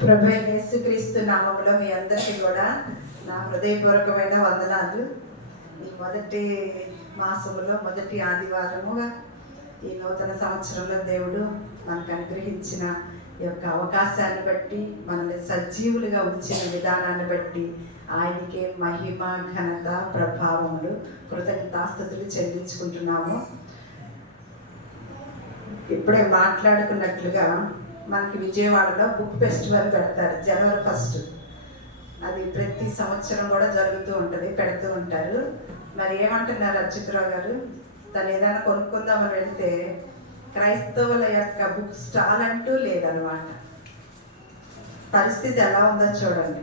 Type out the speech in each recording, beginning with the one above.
ప్రభు యేసుక్రీస్తు నామములో మీ అందరికీ కూడా నా హృదయపూర్వకమైన వందనాలు. ఈ మొదటి మాసములో మొదటి ఆదివారముగా ఈ నూతన సంవత్సరంలో దేవుడు మనకు అనుగ్రహించిన ఈ యొక్క అవకాశాన్ని బట్టి మనల్ని సజీవులుగా ఉంచిన విధానాన్ని బట్టి ఆయనకే మహిమ, ఘనత, ప్రభావములు, కృతజ్ఞతాస్తుతులు చెల్లించుకుంటున్నాము. ఇప్పుడే మాట్లాడుకున్నట్లుగా మనకి విజయవాడలో బుక్ ఫెస్టివల్ పెడతారు జనవరి 1. అది ప్రతి సంవత్సరం కూడా జరుగుతూ ఉంటుంది, పెడుతూ ఉంటారు. మరి ఏమంటున్నారు అచ్యుతరావు గారు, తను ఏదైనా కొనుక్కుందామని వెళ్తే క్రైస్తవుల యొక్క బుక్ స్టాల్ అంటూ లేదనమాట. పరిస్థితి ఎలా ఉందో చూడండి.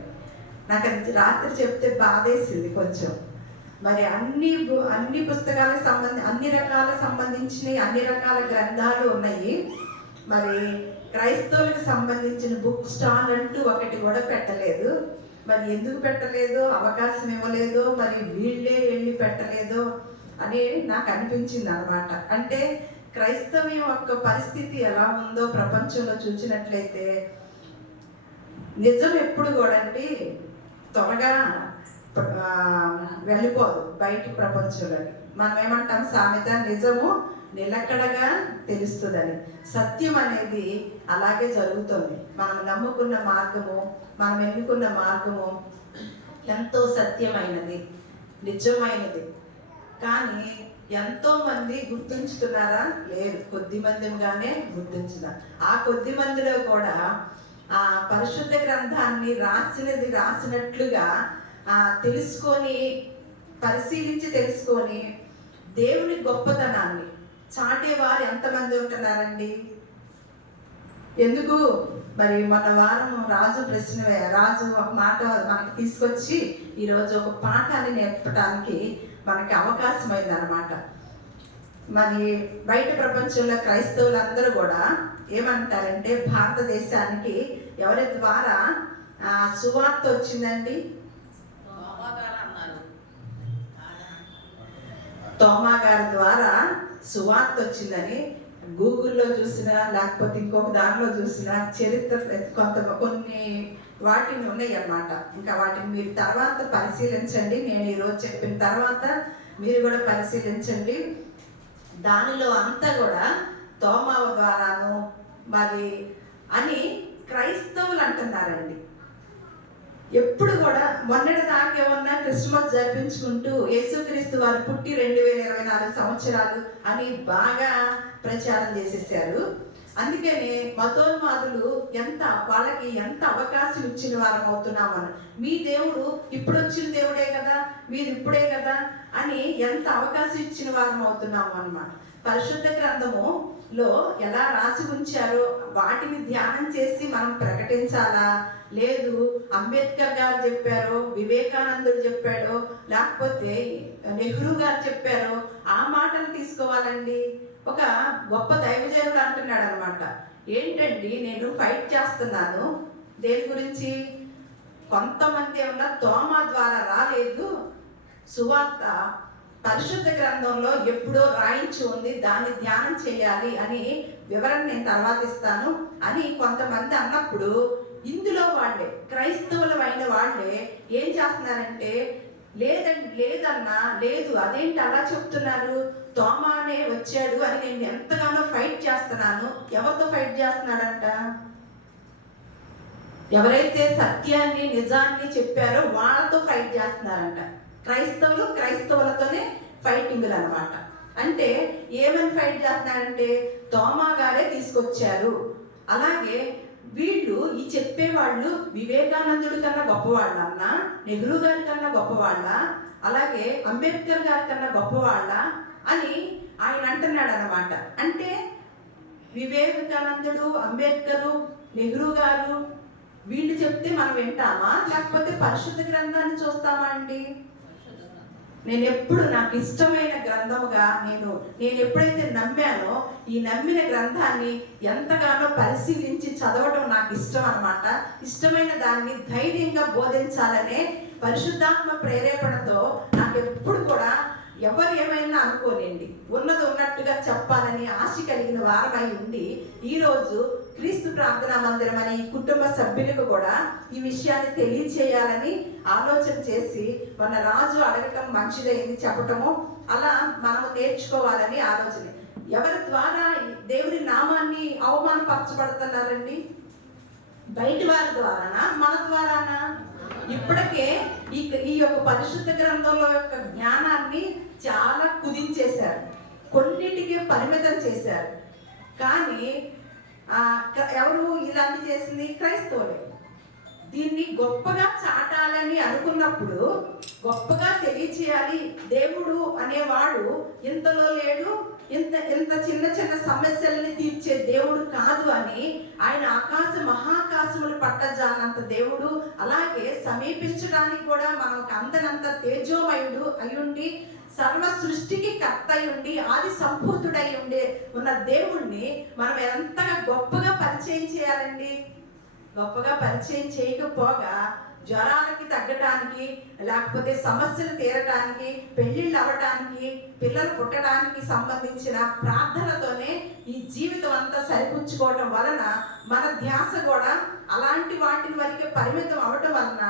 నాకు అది రాత్రి చెప్తే బాధేసింది కొంచెం. మరి అన్ని పుస్తకాలకు అన్ని రకాల సంబంధించినవి, అన్ని రకాల గ్రంథాలు ఉన్నాయి. మరి క్రైస్తవులకు సంబంధించిన బుక్ స్టాల్ అంటూ ఒకటి కూడా పెట్టలేదు. మరి ఎందుకు పెట్టలేదో, అవకాశం ఇవ్వలేదో, మరి వీళ్ళే వెళ్ళి పెట్టలేదో అని నాకు అనిపించింది అనమాట. అంటే క్రైస్తవ్యం యొక్క పరిస్థితి ఎలా ఉందో ప్రపంచంలో చూసినట్లయితే నిజం ఎప్పుడు కూడా అండి త్వరగా వెళ్ళిపోదు బయటి ప్రపంచంలోని. మనం ఏమంటాం సామెత, నిజము నిలకడగా తెలుస్తుందని. సత్యం అనేది అలాగే జరుగుతుంది. మనం నమ్ముకున్న మార్గము, మనం ఎన్నుకున్న మార్గము ఎంతో సత్యమైనది, నిజమైనది. కానీ ఎంతో మంది గుర్తించుతున్నారా? లేదు, కొద్ది మందిగానే గుర్తించున్నారు. ఆ కొద్ది మందిలో కూడా ఆ పరిశుద్ధ గ్రంథాన్ని రాసినట్లుగా తెలుసుకొని, పరిశీలించి తెలుసుకొని దేవుని గొప్పతనాన్ని చాటేవారు ఎంతమంది ఉంటున్నారండి? ఎందుకు మరి మన వారం రాజు ఒక మాట మనకి తీసుకొచ్చి ఈరోజు ఒక పాఠాన్ని నేర్పడానికి మనకి అవకాశమైంది అనమాట. మరి బయట ప్రపంచంలో క్రైస్తవులందరూ కూడా ఏమంటారంటే, భారతదేశానికి ఎవరి ద్వారా సువార్త వచ్చిందండి? తోమా గారి ద్వారా సువార్త వచ్చిందని గూగుల్లో చూసినా, లేకపోతే ఇంకొక దానిలో చూసినా, చరిత్ర కొన్ని వాటిని ఉన్నాయి అన్నమాట. ఇంకా వాటిని మీరు తర్వాత పరిశీలించండి. నేను ఈరోజు చెప్పిన తర్వాత మీరు కూడా పరిశీలించండి. దానిలో అంతా కూడా తోమా ద్వారాను మరి అని క్రైస్తవులు అంటున్నారండి. ఎప్పుడు కూడా మొన్నటి దాకా ఏమన్నా క్రిస్మస్ జరిపించుకుంటూ యేసుక్రీస్తు వారు పుట్టి 2024 సంవత్సరాలు అని బాగా ప్రచారం చేసేసారు. అందుకనే మతోన్మాదులు వాళ్ళకి ఎంత అవకాశం ఇచ్చిన వారం అవుతున్నామని, మీ దేవుడు ఇప్పుడు వచ్చిన దేవుడే కదా, మీరు ఇప్పుడే కదా అని ఎంత అవకాశం ఇచ్చిన వారం అవుతున్నాము అన్నమాట. పరిశుద్ధ గ్రంథములో ఎలా రాసి ఉంచారో వాటిని ధ్యానం చేసి మనం ప్రకటించాలా? లేదు అంబేద్కర్ గారు చెప్పారో, వివేకానందుడు చెప్పాడో, లేకపోతే నెహ్రూ గారు చెప్పారో ఆ మాటలు తీసుకోవాలండి. ఒక గొప్ప దైవజనుడు అంటున్నాడు అనమాట, ఏంటండి నేను ఫైట్ చేస్తున్నాను దేని గురించి? కొంతమంది ఏమన్నా తోమా ద్వారా రాలేదు, సువార్త పరిశుద్ధ గ్రంథంలో ఎప్పుడో రాయించి ఉంది, దాన్ని ధ్యానం చేయాలి అని వివరణ నేను తర్వాత ఇస్తాను అని కొంతమంది అన్నప్పుడు, ఇందులో వాళ్ళే క్రైస్తవులమైన వాళ్ళే ఏం చేస్తున్నారంటే, లేదన్నా లేదు, అదేంటి అలా చెప్తున్నారు, తోమానే వచ్చాడు అని నేను ఎంతగానో ఫైట్ చేస్తున్నాను. ఎవరితో ఫైట్ చేస్తున్నాడంట? ఎవరైతే సత్యాన్ని, నిజాన్ని చెప్పారో వాళ్ళతో ఫైట్ చేస్తున్నారంట. క్రైస్తవులతోనే ఫైటింగ్లు అనమాట. అంటే ఏమని ఫైట్ చేస్తున్నారంటే, తోమా గారే తీసుకొచ్చారు. అలాగే వీళ్ళు ఈ చెప్పేవాళ్ళు వివేకానందుడి కన్నా గొప్పవాళ్ళన్నా, నెహ్రూ గారి కన్నా గొప్పవాళ్ళ, అలాగే అంబేద్కర్ గారి కన్నా గొప్పవాళ్ళ అని ఆయన అంటున్నాడు అనమాట. అంటే వివేకానందుడు, అంబేద్కరు, నెహ్రూ గారు వీళ్ళు చెప్తే మనం వింటామా, లేకపోతే పరిశుద్ధ గ్రంథాన్ని చూస్తామా అండి? నేను ఎప్పుడు నాకు ఇష్టమైన గ్రంథముగా నేను ఎప్పుడైతే నమ్మానో, ఈ నమ్మిన గ్రంథాన్ని ఎంతగానో పరిశీలించి చదవడం నాకు ఇష్టం అనమాట. ఇష్టమైన దాన్ని ధైర్యంగా బోధించాలనే పరిశుద్ధాత్మ ప్రేరేపణతో నాకు ఎప్పుడు కూడా ఎవరు ఏమైనా అనుకోలేండి, ఉన్నది ఉన్నట్టుగా చెప్పాలని ఆశ కలిగిన వారమై ఉండి ఈరోజు క్రీస్తు ప్రార్థనా మందిరం అనే ఈ కుటుంబ సభ్యులకు కూడా ఈ విషయాన్ని తెలియచేయాలని ఆలోచన చేసి మన రాజు అడగటం మంచిదైంది చెప్పటము, అలా మనము నేర్చుకోవాలని ఆలోచన. ఎవరి ద్వారా దేవుని నామాన్ని అవమానపరచబడుతున్నారండి? బయటి వారి ద్వారానా, మన ద్వారానా? ఇప్పటికే ఈ యొక్క పరిశుద్ధ గ్రంథంలో యొక్క జ్ఞానాన్ని చాలా కుదించేశారు, కొన్నిటికి పరిమితం చేశారు. కానీ ఎవరు ఇలాంటి చేసింది? క్రైస్తవులే. దీన్ని గొప్పగా చాటాలని అనుకున్నప్పుడు, గొప్పగా తెలియచేయాలి, దేవుడు అనేవాడు ఇంతలో లేడు, ఇంత చిన్న చిన్న సమస్యల్ని తీర్చే దేవుడు కాదు అని, ఆయన ఆకాశ మహాకాశములు పట్టజాలంత దేవుడు, అలాగే సమీపించడానికి కూడా మనకు అందనంత తేజోమయుడు అయ్యుండి, సర్వ సృష్టికి కర్త అయ్యుండి, ఆది సంపూర్ణుడై ఉండే ఉన్న దేవుణ్ణి మనం ఎంతగా గొప్పగా పరిచయం చేయాలండి? గొప్పగా పరిచయం చేయకపోగా జ్వరాలకి తగ్గటానికి, లేకపోతే సమస్యలు తీరటానికి, పెళ్లిళ్ళు అవ్వటానికి, పిల్లలు పుట్టడానికి సంబంధించిన ప్రార్థనతోనే ఈ జీవితం అంతా సరిపుచ్చుకోవడం వలన మన ధ్యాస కూడా అలాంటి వాటిని వరకే పరిమితం అవ్వటం వలన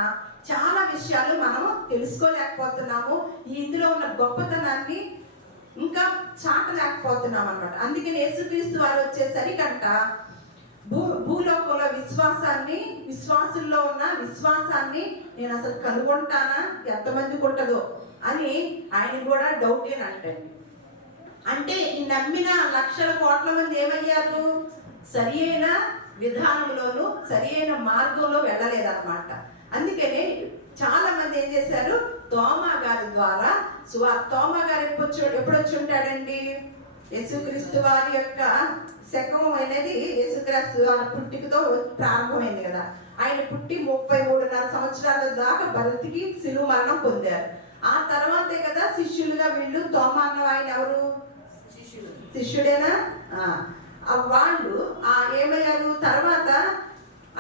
చాలా విషయాలు మనం తెలుసుకోలేకపోతున్నాము. ఇందులో ఉన్న గొప్పతనాన్ని ఇంకా చాటలేకపోతున్నాం అన్నమాట. అందుకని యేసుక్రీస్తు వారు వచ్చేసరికంట భూలోకంలో విశ్వాసుల్లో ఉన్న విశ్వాసాన్ని నేను అసలు కనుగొంటానా, ఎంతమందికి ఉంటుందో అని ఆయన కూడా డౌట్ ఏనంటండి. అంటే ఈ నమ్మిన లక్షల కోట్ల మంది ఏమయ్యారు? సరి అయిన విధానంలోనూ సరి అయిన మార్గంలో వెళ్ళలేదన్నమాట. అందుకనే చాలా మంది ఏం చేశారు? తోమా గారి ద్వారా తోమా గారు ఎప్పుడు వచ్చి ఉంటాడండి? యేసుక్రీస్తు వారి యొక్క శకం అనేది యేసుక్రీస్తు వారి పుట్టికతో ప్రారంభమైంది కదా. ఆయన పుట్టి 33.5 సంవత్సరాల దాకా బ్రతికి శిలువ మరణం పొందారు. ఆ తర్వాతే కదా శిష్యులుగా వీళ్ళు. తోమా అన్న ఆయన ఎవరు? శిష్యుడేనా? వాళ్ళు ఏమయ్యారు తర్వాత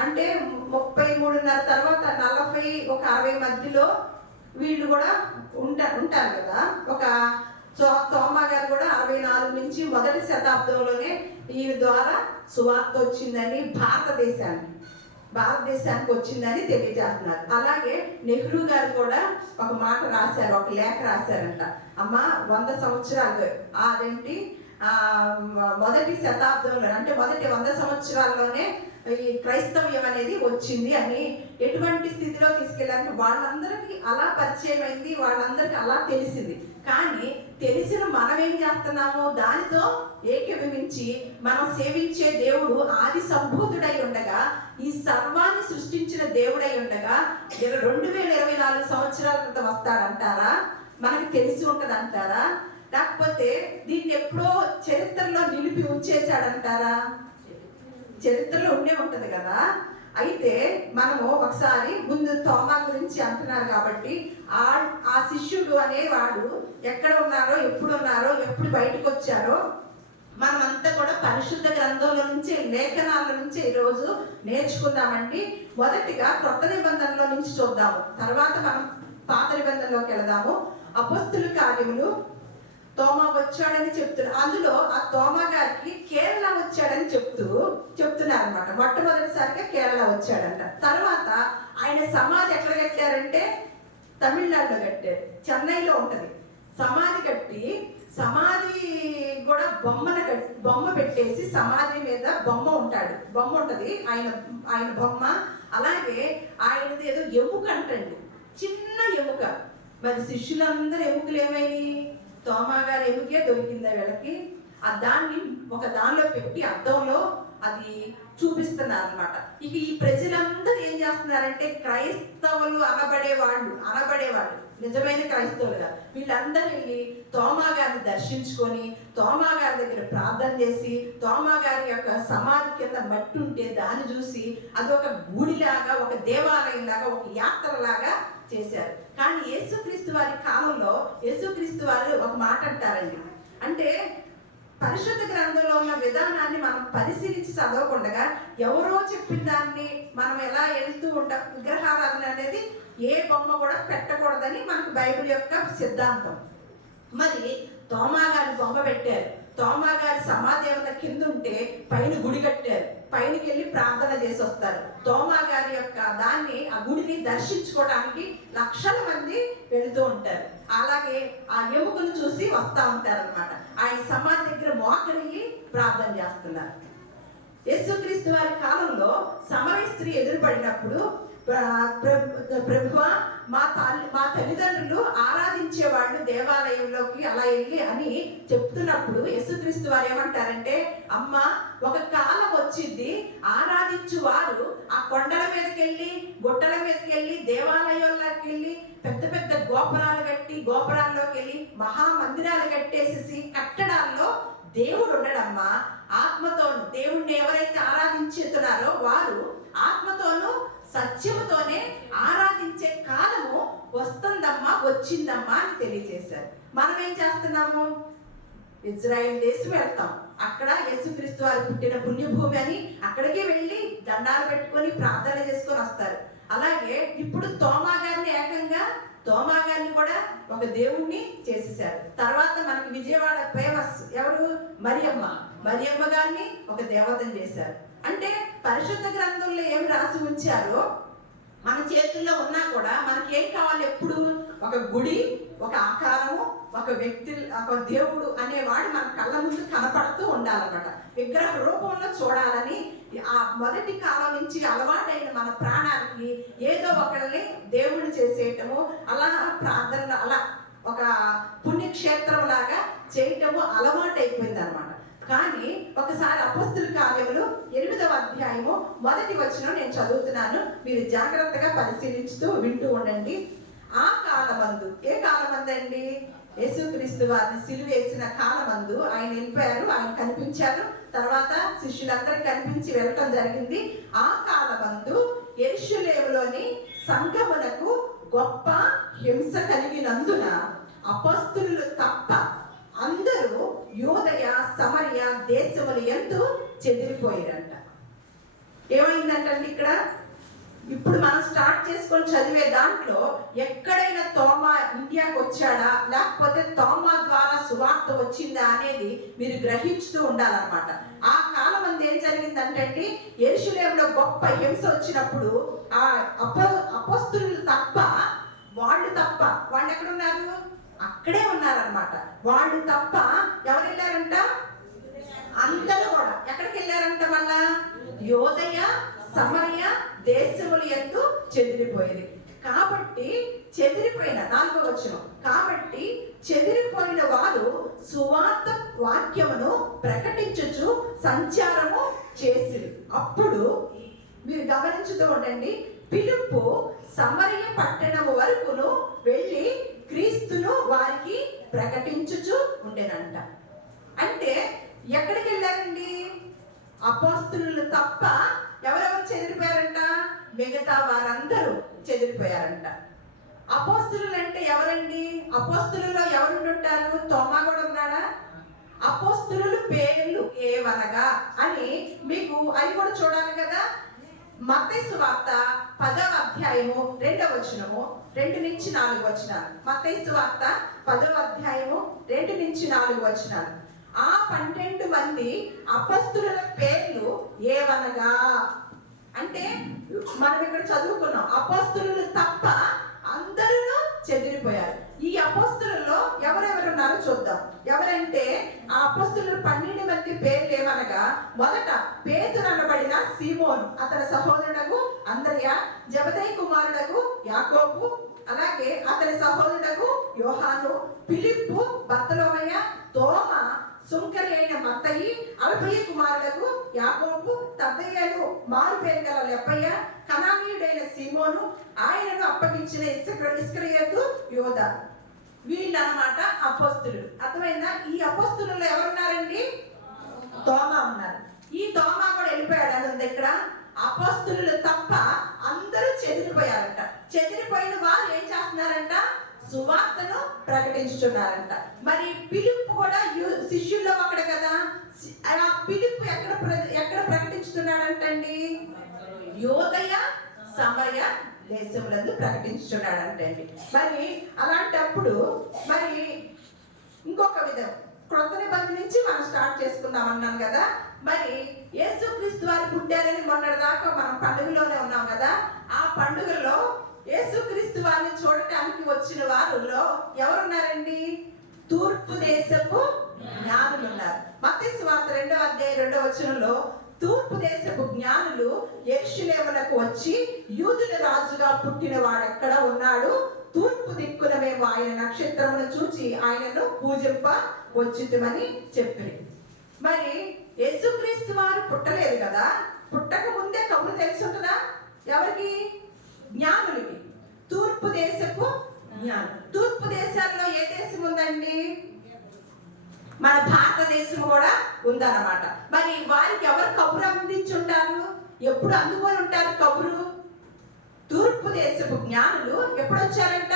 అంటే 33.5 తర్వాత 40, 60 మధ్యలో వీళ్ళు కూడా ఉంటారు కదా. ఒక తోమా గారు కూడా 64 నుంచి మొదటి శతాబ్దంలోనే ఈ ద్వారా సువార్త వచ్చిందని భారతదేశానికి వచ్చిందని తెలియజేస్తున్నారు. అలాగే నెహ్రూ గారు కూడా ఒక మాట రాశారు, ఒక లేఖ రాశారంట. అమ్మ 100 సంవత్సరాలు అదేంటి మొదటి శతాబ్దంలో అంటే మొదటి 100 సంవత్సరాల్లోనే ఈ క్రైస్తవ్యం అనేది వచ్చింది అని. ఎటువంటి స్థితిలో తీసుకెళ్ళాలంటే వాళ్ళందరికీ అలా పరిచయం అయింది, వాళ్ళందరికీ అలా తెలిసింది. కానీ తెలిసిన మనం ఏం చేస్తున్నామో దానితో ఏకీభవించి మనం సేవించే దేవుడు ఆది సంభూతుడై ఉండగా, ఈ సర్వాన్ని సృష్టించిన దేవుడై ఉండగా 2024 సంవత్సరాల క్రితం వస్తాడంటారా? మనకి తెలిసి ఉంటది అంటారా? లేకపోతే దీన్ని ఎప్పుడో చరిత్రలో నిలిపి ఉంచేశాడంటారా? చరిత్రలో ఉండే ఉంటది కదా. అయితే మనము ఒకసారి ముందు తోమా గురించి అంటున్నారు కాబట్టి ఆ శిష్యుడు అనేవాడు ఎక్కడ ఉన్నారో, ఎప్పుడు బయటకు వచ్చారో మనమంతా కూడా పరిశుద్ధ గ్రంథంలో నుంచి, లేఖనాల నుంచి ఈరోజు నేర్చుకుందామండి. మొదటిగా క్రొత్త నిబంధనలో నుంచి చూద్దాము, తర్వాత మనం పాత నిబంధనలోకి వెళదాము. అపొస్తలుల కార్యములు తోమా వచ్చాడని చెప్తున్నారు. అందులో ఆ తోమా గారికి కేరళ వచ్చాడని చెప్తున్నారు అనమాట. మొట్టమొదటిసారిగా కేరళ వచ్చాడంట. తర్వాత ఆయన సమాధి ఎక్కడ కట్టారంటే తమిళనాడులో కట్టారు, చెన్నైలో ఉంటది. సమాధి కట్టి సమాధి కూడా బొమ్మ పెట్టేసి సమాధి మీద బొమ్మ ఉంటది ఆయన బొమ్మ. అలాగే ఆయనది ఏదో ఎముక అంటండి, చిన్న ఎముక. మరి శిష్యులందరూ ఎముకలు ఏమైనాయి? తోమా గారి ఎముకే దొరికిందా వీళ్ళకి? దాన్ని ఒక దానిలో పెట్టి అద్దంలో అది చూపిస్తున్నారు అనమాట. ఇక ఈ ప్రజలందరూ ఏం చేస్తున్నారంటే క్రైస్తవులు అనబడేవాళ్ళు నిజమైన క్రైస్తవులుగా వీళ్ళందరూ వెళ్ళి తోమా గారిని దర్శించుకొని, తోమా గారి దగ్గర ప్రార్థన చేసి, తోమా గారి యొక్క సమాధి కింద మట్టి ఉంటే దాన్ని చూసి అదొక గుడిలాగా, ఒక దేవాలయంలాగా, ఒక యాత్రలాగా చేశారు. కానీ యేసుక్రీస్తు వారి కాలంలో యేసుక్రీస్తు వారు ఒక మాట అంటారండి. అంటే పరిశుద్ధ గ్రంథంలో ఉన్న విధానాన్ని మనం పరిశీలించి చదవకుండా ఎవరో చెప్పిన దాన్ని మనం ఎలా వెళ్తూ ఉంటాం. విగ్రహారాధన అనేది ఏ బొమ్మ కూడా పెట్టకూడదని మనకు బైబిల్ యొక్క సిద్ధాంతం. మరి తోమా గారి బొమ్మ పెట్టారు. తోమా గారి సమాధి ఏమన్నా కింద ఉంటే పైన గుడి కట్టారు. పైనకి వెళ్ళి ప్రార్థన చేసి వస్తారు. తోమా గారి యొక్క దాన్ని, ఆ గుడిని దర్శించుకోవడానికి లక్షల మంది వెళుతూ ఉంటారు. అలాగే ఆ ఎముకను చూసి వస్తూ ఉంటారు అనమాట. ఆయన సమాధి దగ్గర మోకరిల్లి ప్రార్థన చేస్తున్నారు. యేసుక్రీస్తు వారి కాలంలో సమరయ స్త్రీ ఎదురుపడినప్పుడు, ప్రభువా, మా తల్లిదండ్రులు ఆరాధించేవాళ్ళు దేవాలయంలోకి అలా వెళ్ళి అని చెప్తున్నప్పుడు యేసుక్రీస్తు వారు ఏమంటారంటే, అమ్మ, ఒక కాలం వచ్చింది, ఆరాధించు వారు ఆ కొండల మీదకి వెళ్ళి, గుట్టల మీదకి వెళ్ళి, దేవాలయాల్లోకి వెళ్ళి, పెద్ద పెద్ద గోపురాలు కట్టి, గోపురాల్లోకి వెళ్ళి మహామందిరాలు కట్టేసేసి కట్టడాల్లో దేవుడు ఉండడమ్మా. ఆత్మతోను దేవుణ్ణి ఎవరైతే ఆరాధించుతున్నారో వారు ఆత్మతోను సత్యముతోనే ఆరాధించే కాలము వస్తుందమ్మా, వచ్చిందమ్మా అని తెలియజేశారు. మనం ఏం చేస్తున్నాము? ఇజ్రాయెల్ దేశం వెళ్తాం. అక్కడ యేసుక్రీస్తు వారు పుట్టిన పుణ్యభూమి అని అక్కడికి వెళ్ళి దండాలు పెట్టుకొని ప్రార్థన చేసుకొని వస్తారు. అలాగే ఇప్పుడు తోమా గారిని కూడా ఒక దేవుణ్ణి చేసేసారు. తర్వాత మనకి విజయవాడ ఫేమస్ ఎవరు? మరియమ్మ గారిని ఒక దేవతను చేశారు. అంటే పరిశుద్ధ గ్రంథంలో ఏమి రాసి ఉంచారో మన చేతుల్లో ఉన్నా కూడా మనకి ఏం కావాలి? ఎప్పుడు ఒక గుడి, ఒక ఆకారము, ఒక వ్యక్తి, ఒక దేవుడు అనేవాడు మన కళ్ళ ముందు కనపడుతూ ఉండాలన్నమాట. విగ్రహ రూపంలో చూడాలని ఆ మొదటి కాలం నుంచి అలవాటైన మన ప్రాణానికి ఏదో ఒకరిని దేవుడు చేసేయటము, అలా ప్రార్థన, అలా ఒక పుణ్యక్షేత్రం లాగా చేయటము అలవాటైపోయింది అనమాట. కానీ ఒకసారి అపోస్తుల కార్యములు 8వ అధ్యాయము 1వ వచనం నేను చదువుతున్నాను. మీరు జాగ్రత్తగా పరిశీలించుతూ వింటూ ఉండండి. ఆ కాలమందు, ఏ కాలమందు అండి? యేసుక్రీస్తు వారిని సిలువేసిన కాలమందు ఆయన వెళ్ళిపోయారు. ఆయన కనిపించారు. తర్వాత శిష్యులందరికీ కనిపించి వెళ్ళటం జరిగింది. ఆ కాలమందు యెరూషలేములోని సంఘమునకు గొప్ప హింస కలిగినందున అపొస్తలులు తప్ప అందరూ యూదయ, సమరయ దేశములు ఎందు చెదిరిపోయారంట. ఏమైందంటండి ఇక్కడ? ఇప్పుడు మనం స్టార్ట్ చేసుకొని చదివే దాంట్లో ఎక్కడైనా తోమా ఇండియాకి వచ్చాడా, లేకపోతే తోమా ద్వారా సువార్త వచ్చిందా అనేది మీరు గ్రహించుతూ ఉండాలన్నమాట. ఆ కాలం అందు ఏం జరిగిందంటే, యెరూషలేములో గొప్ప హింస వచ్చినప్పుడు ఆ అపొస్తలులు తప్ప వాళ్ళు ఎక్కడున్నారు? అక్కడే ఉన్నారనమాట. వాళ్ళు తప్ప ఎవరు వెళ్ళారంట? అందరూ కూడా ఎక్కడికి వెళ్ళారంట? మళ్ళా యూదయ, సమరయ దేశములు యందు చెదిరిపోయేది. కాబట్టి చెదిరిపోయిన 4వ వచనం, కాబట్టి చెదిరిపోయిన వారు సువార్త వాక్యమును ప్రకటించుచు సంచారము చేసిరి. అప్పుడు మీరు గమనించుతూ ఉండండి, ఫిలిప్పు సమరయ పట్టణము వరకును వెళ్ళి క్రీస్తును వారికి ప్రకటించుచు ఉండేనంట. అంటే ఎక్కడికి వెళ్ళారండి? అపోస్తలులు తప్ప ఎవరెవరు చెదిరిపోయారంట? మిగతా వారందరూ చెదిరిపోయారంట. అపోస్తలులు అంటే ఎవరండి? అపోస్తలులో ఎవరుంటారు? తోమా కూడా ఉన్నాడా? అపోస్తలులు పేర్లు ఏవనగా అని మీకు అవి కూడా చూడాలి కదా. మత్తయి సువార్త 10వ అధ్యాయము 2వ వచనము 2 నుంచి 4 వచనాలు. మత్తయి సువార్త 10వ అధ్యాయము 2 నుంచి 4 వచనాలు. ఆ 12 మంది అపొస్తలుల పేర్లు ఏవనగా, అంటే మనం ఇక్కడ చదువుకున్నాం అపొస్తలులు తప్ప అందరూ చెదిరిపోయారు. ఈ అపొస్తలుల్లో ఎవరెవరు ఉన్నారో చూద్దాం. ఎవరంటే ఆ అపొస్తలులు 12 మంది పేర్లు ఏమనగా, మొదట పేతురు అనబడిన సీమోను, అతని సహోదరుడగు అంద్రయ, జబదయి కుమారుడగు యాకోబు, అలాగే అతని సహోదరుడగు యోహాను, ఫిలిప్పు, బర్తలోమయ, తోమా, సుంకరి అయిన మత్తయి, అల్ఫయి కుమారులకు యాకోబు, తద్దయ్యను మారు పేరు గల లెప్పయ్య, కనానీయుడైన సీమోను, ఆయనను అప్పగించిన ఇస్కరియోతు యోధ. వీళ్ళు అన్నమాట అపోస్తలులు. అర్థమైందా? ఈ అపోస్తలుల్లో ఎవరున్నారండి? తోమా ఉన్నారు. ఈ తోమా కూడా వెళ్ళిపోయాడు అని ఉంది ఇక్కడ. అపోస్తలులు తప్ప అందరూ చెదిరిపోయారంట. చెదిరిపోయిన వారు ఏం చేస్తున్నారంట? సువార్తను ప్రకటించుతున్నారంట. మరి ఫిలిప్పు కూడా శిష్యుల్లో ఒకడు కదా. ఆ ఫిలిప్పు ఎక్కడ ప్రకటించుతున్నాడంటండి? యూదయ, సమరయ దేశములందు ప్రకటించుతున్నాడంటండి. మరి అలాంటప్పుడు మరి ఇంకొక విధం, క్రొత్త నిబంధన నుంచి మనం స్టార్ట్ చేసుకుందాం అన్నాను కదా. మరి యేసుక్రీస్తు వారు పుట్టారని మొన్నటి దాకా మనం పండుగలోనే ఉన్నాం కదా. ఆ పండుగలో యేసుక్రీస్తు వారిని చూడటానికి వచ్చిన వారిలో ఎవరున్నారండి? తూర్పు దేశపు జ్ఞానులు ఉన్నారు. మత్తయి సువార్త 2వ అధ్యాయం 2వ వచనంలో తూర్పు దేశపు జ్ఞానులు యెరూషలేమునకు వచ్చి, యూదుల రాజుగా పుట్టిన వాడెక్కడ ఉన్నాడు? తూర్పు దిక్కున మేము ఆయన నక్షత్రమును చూచి ఆయనను పూజింప వచ్చితమని చెప్పింది. మరి యేసుక్రీస్తు వారు పుట్టలేదు కదా, పుట్టక ముందే కబురు తెలిసి ఉంటుందా ఎవరికి? జ్ఞానులకి. తూర్పు దేశపు జ్ఞానులు. తూర్పు దేశాల్లో ఏ దేశం ఉందండి? మన భారతదేశం కూడా ఉందన్నమాట. మరి వారికి ఎవరు కబురు అందించుంటారు? ఎప్పుడు అందుకొని ఉంటారు కబురు? తూర్పు దేశపు జ్ఞానులు ఎప్పుడు వచ్చారంట?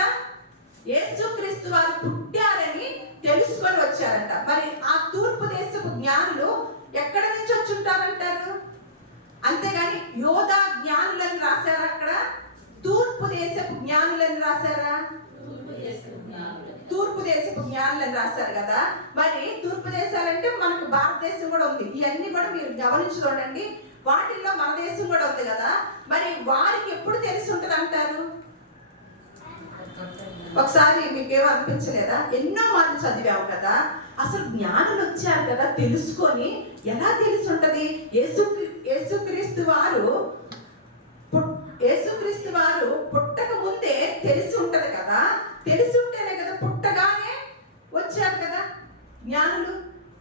యేసుక్రీస్తు వారు పుట్టారని తెలుసుకొని వచ్చారంట. మరి ఆ తూర్పు దేశపు జ్ఞానులు ఎక్కడ నుంచి వచ్చి ఉంటారంటారు? అంతేగాని యోధా జ్ఞానులని రాశారా అక్కడ? తూర్పు దేశపు జ్ఞానులని రాశారా? తూర్పు దేశపు జ్ఞానులని రాశారు కదా. మరి తూర్పు దేశాలంటే మనకు భారతదేశం కూడా ఉంది. ఇవన్నీ కూడా మీరు గమనించి చూడండి. వాటిల్లో మన దేశం కూడా ఉంది కదా. మరి వారికి ఎప్పుడు తెలిసి ఉంటుంది అంటారు? ఒకసారి మీకేమో అనిపించలేదా? ఎన్నో మార్లు చదివాము కదా, అసలు జ్ఞానులు వచ్చారు కదా, తెలుసుకొని ఎలా తెలిసి ఉంటది? యేసుక్రీస్తు వారు పుట్టక ముందే తెలిసి ఉంటది కదా. తెలిసి ఉంటేనే కదా పుట్టగానే వచ్చారు కదా జ్ఞానులు.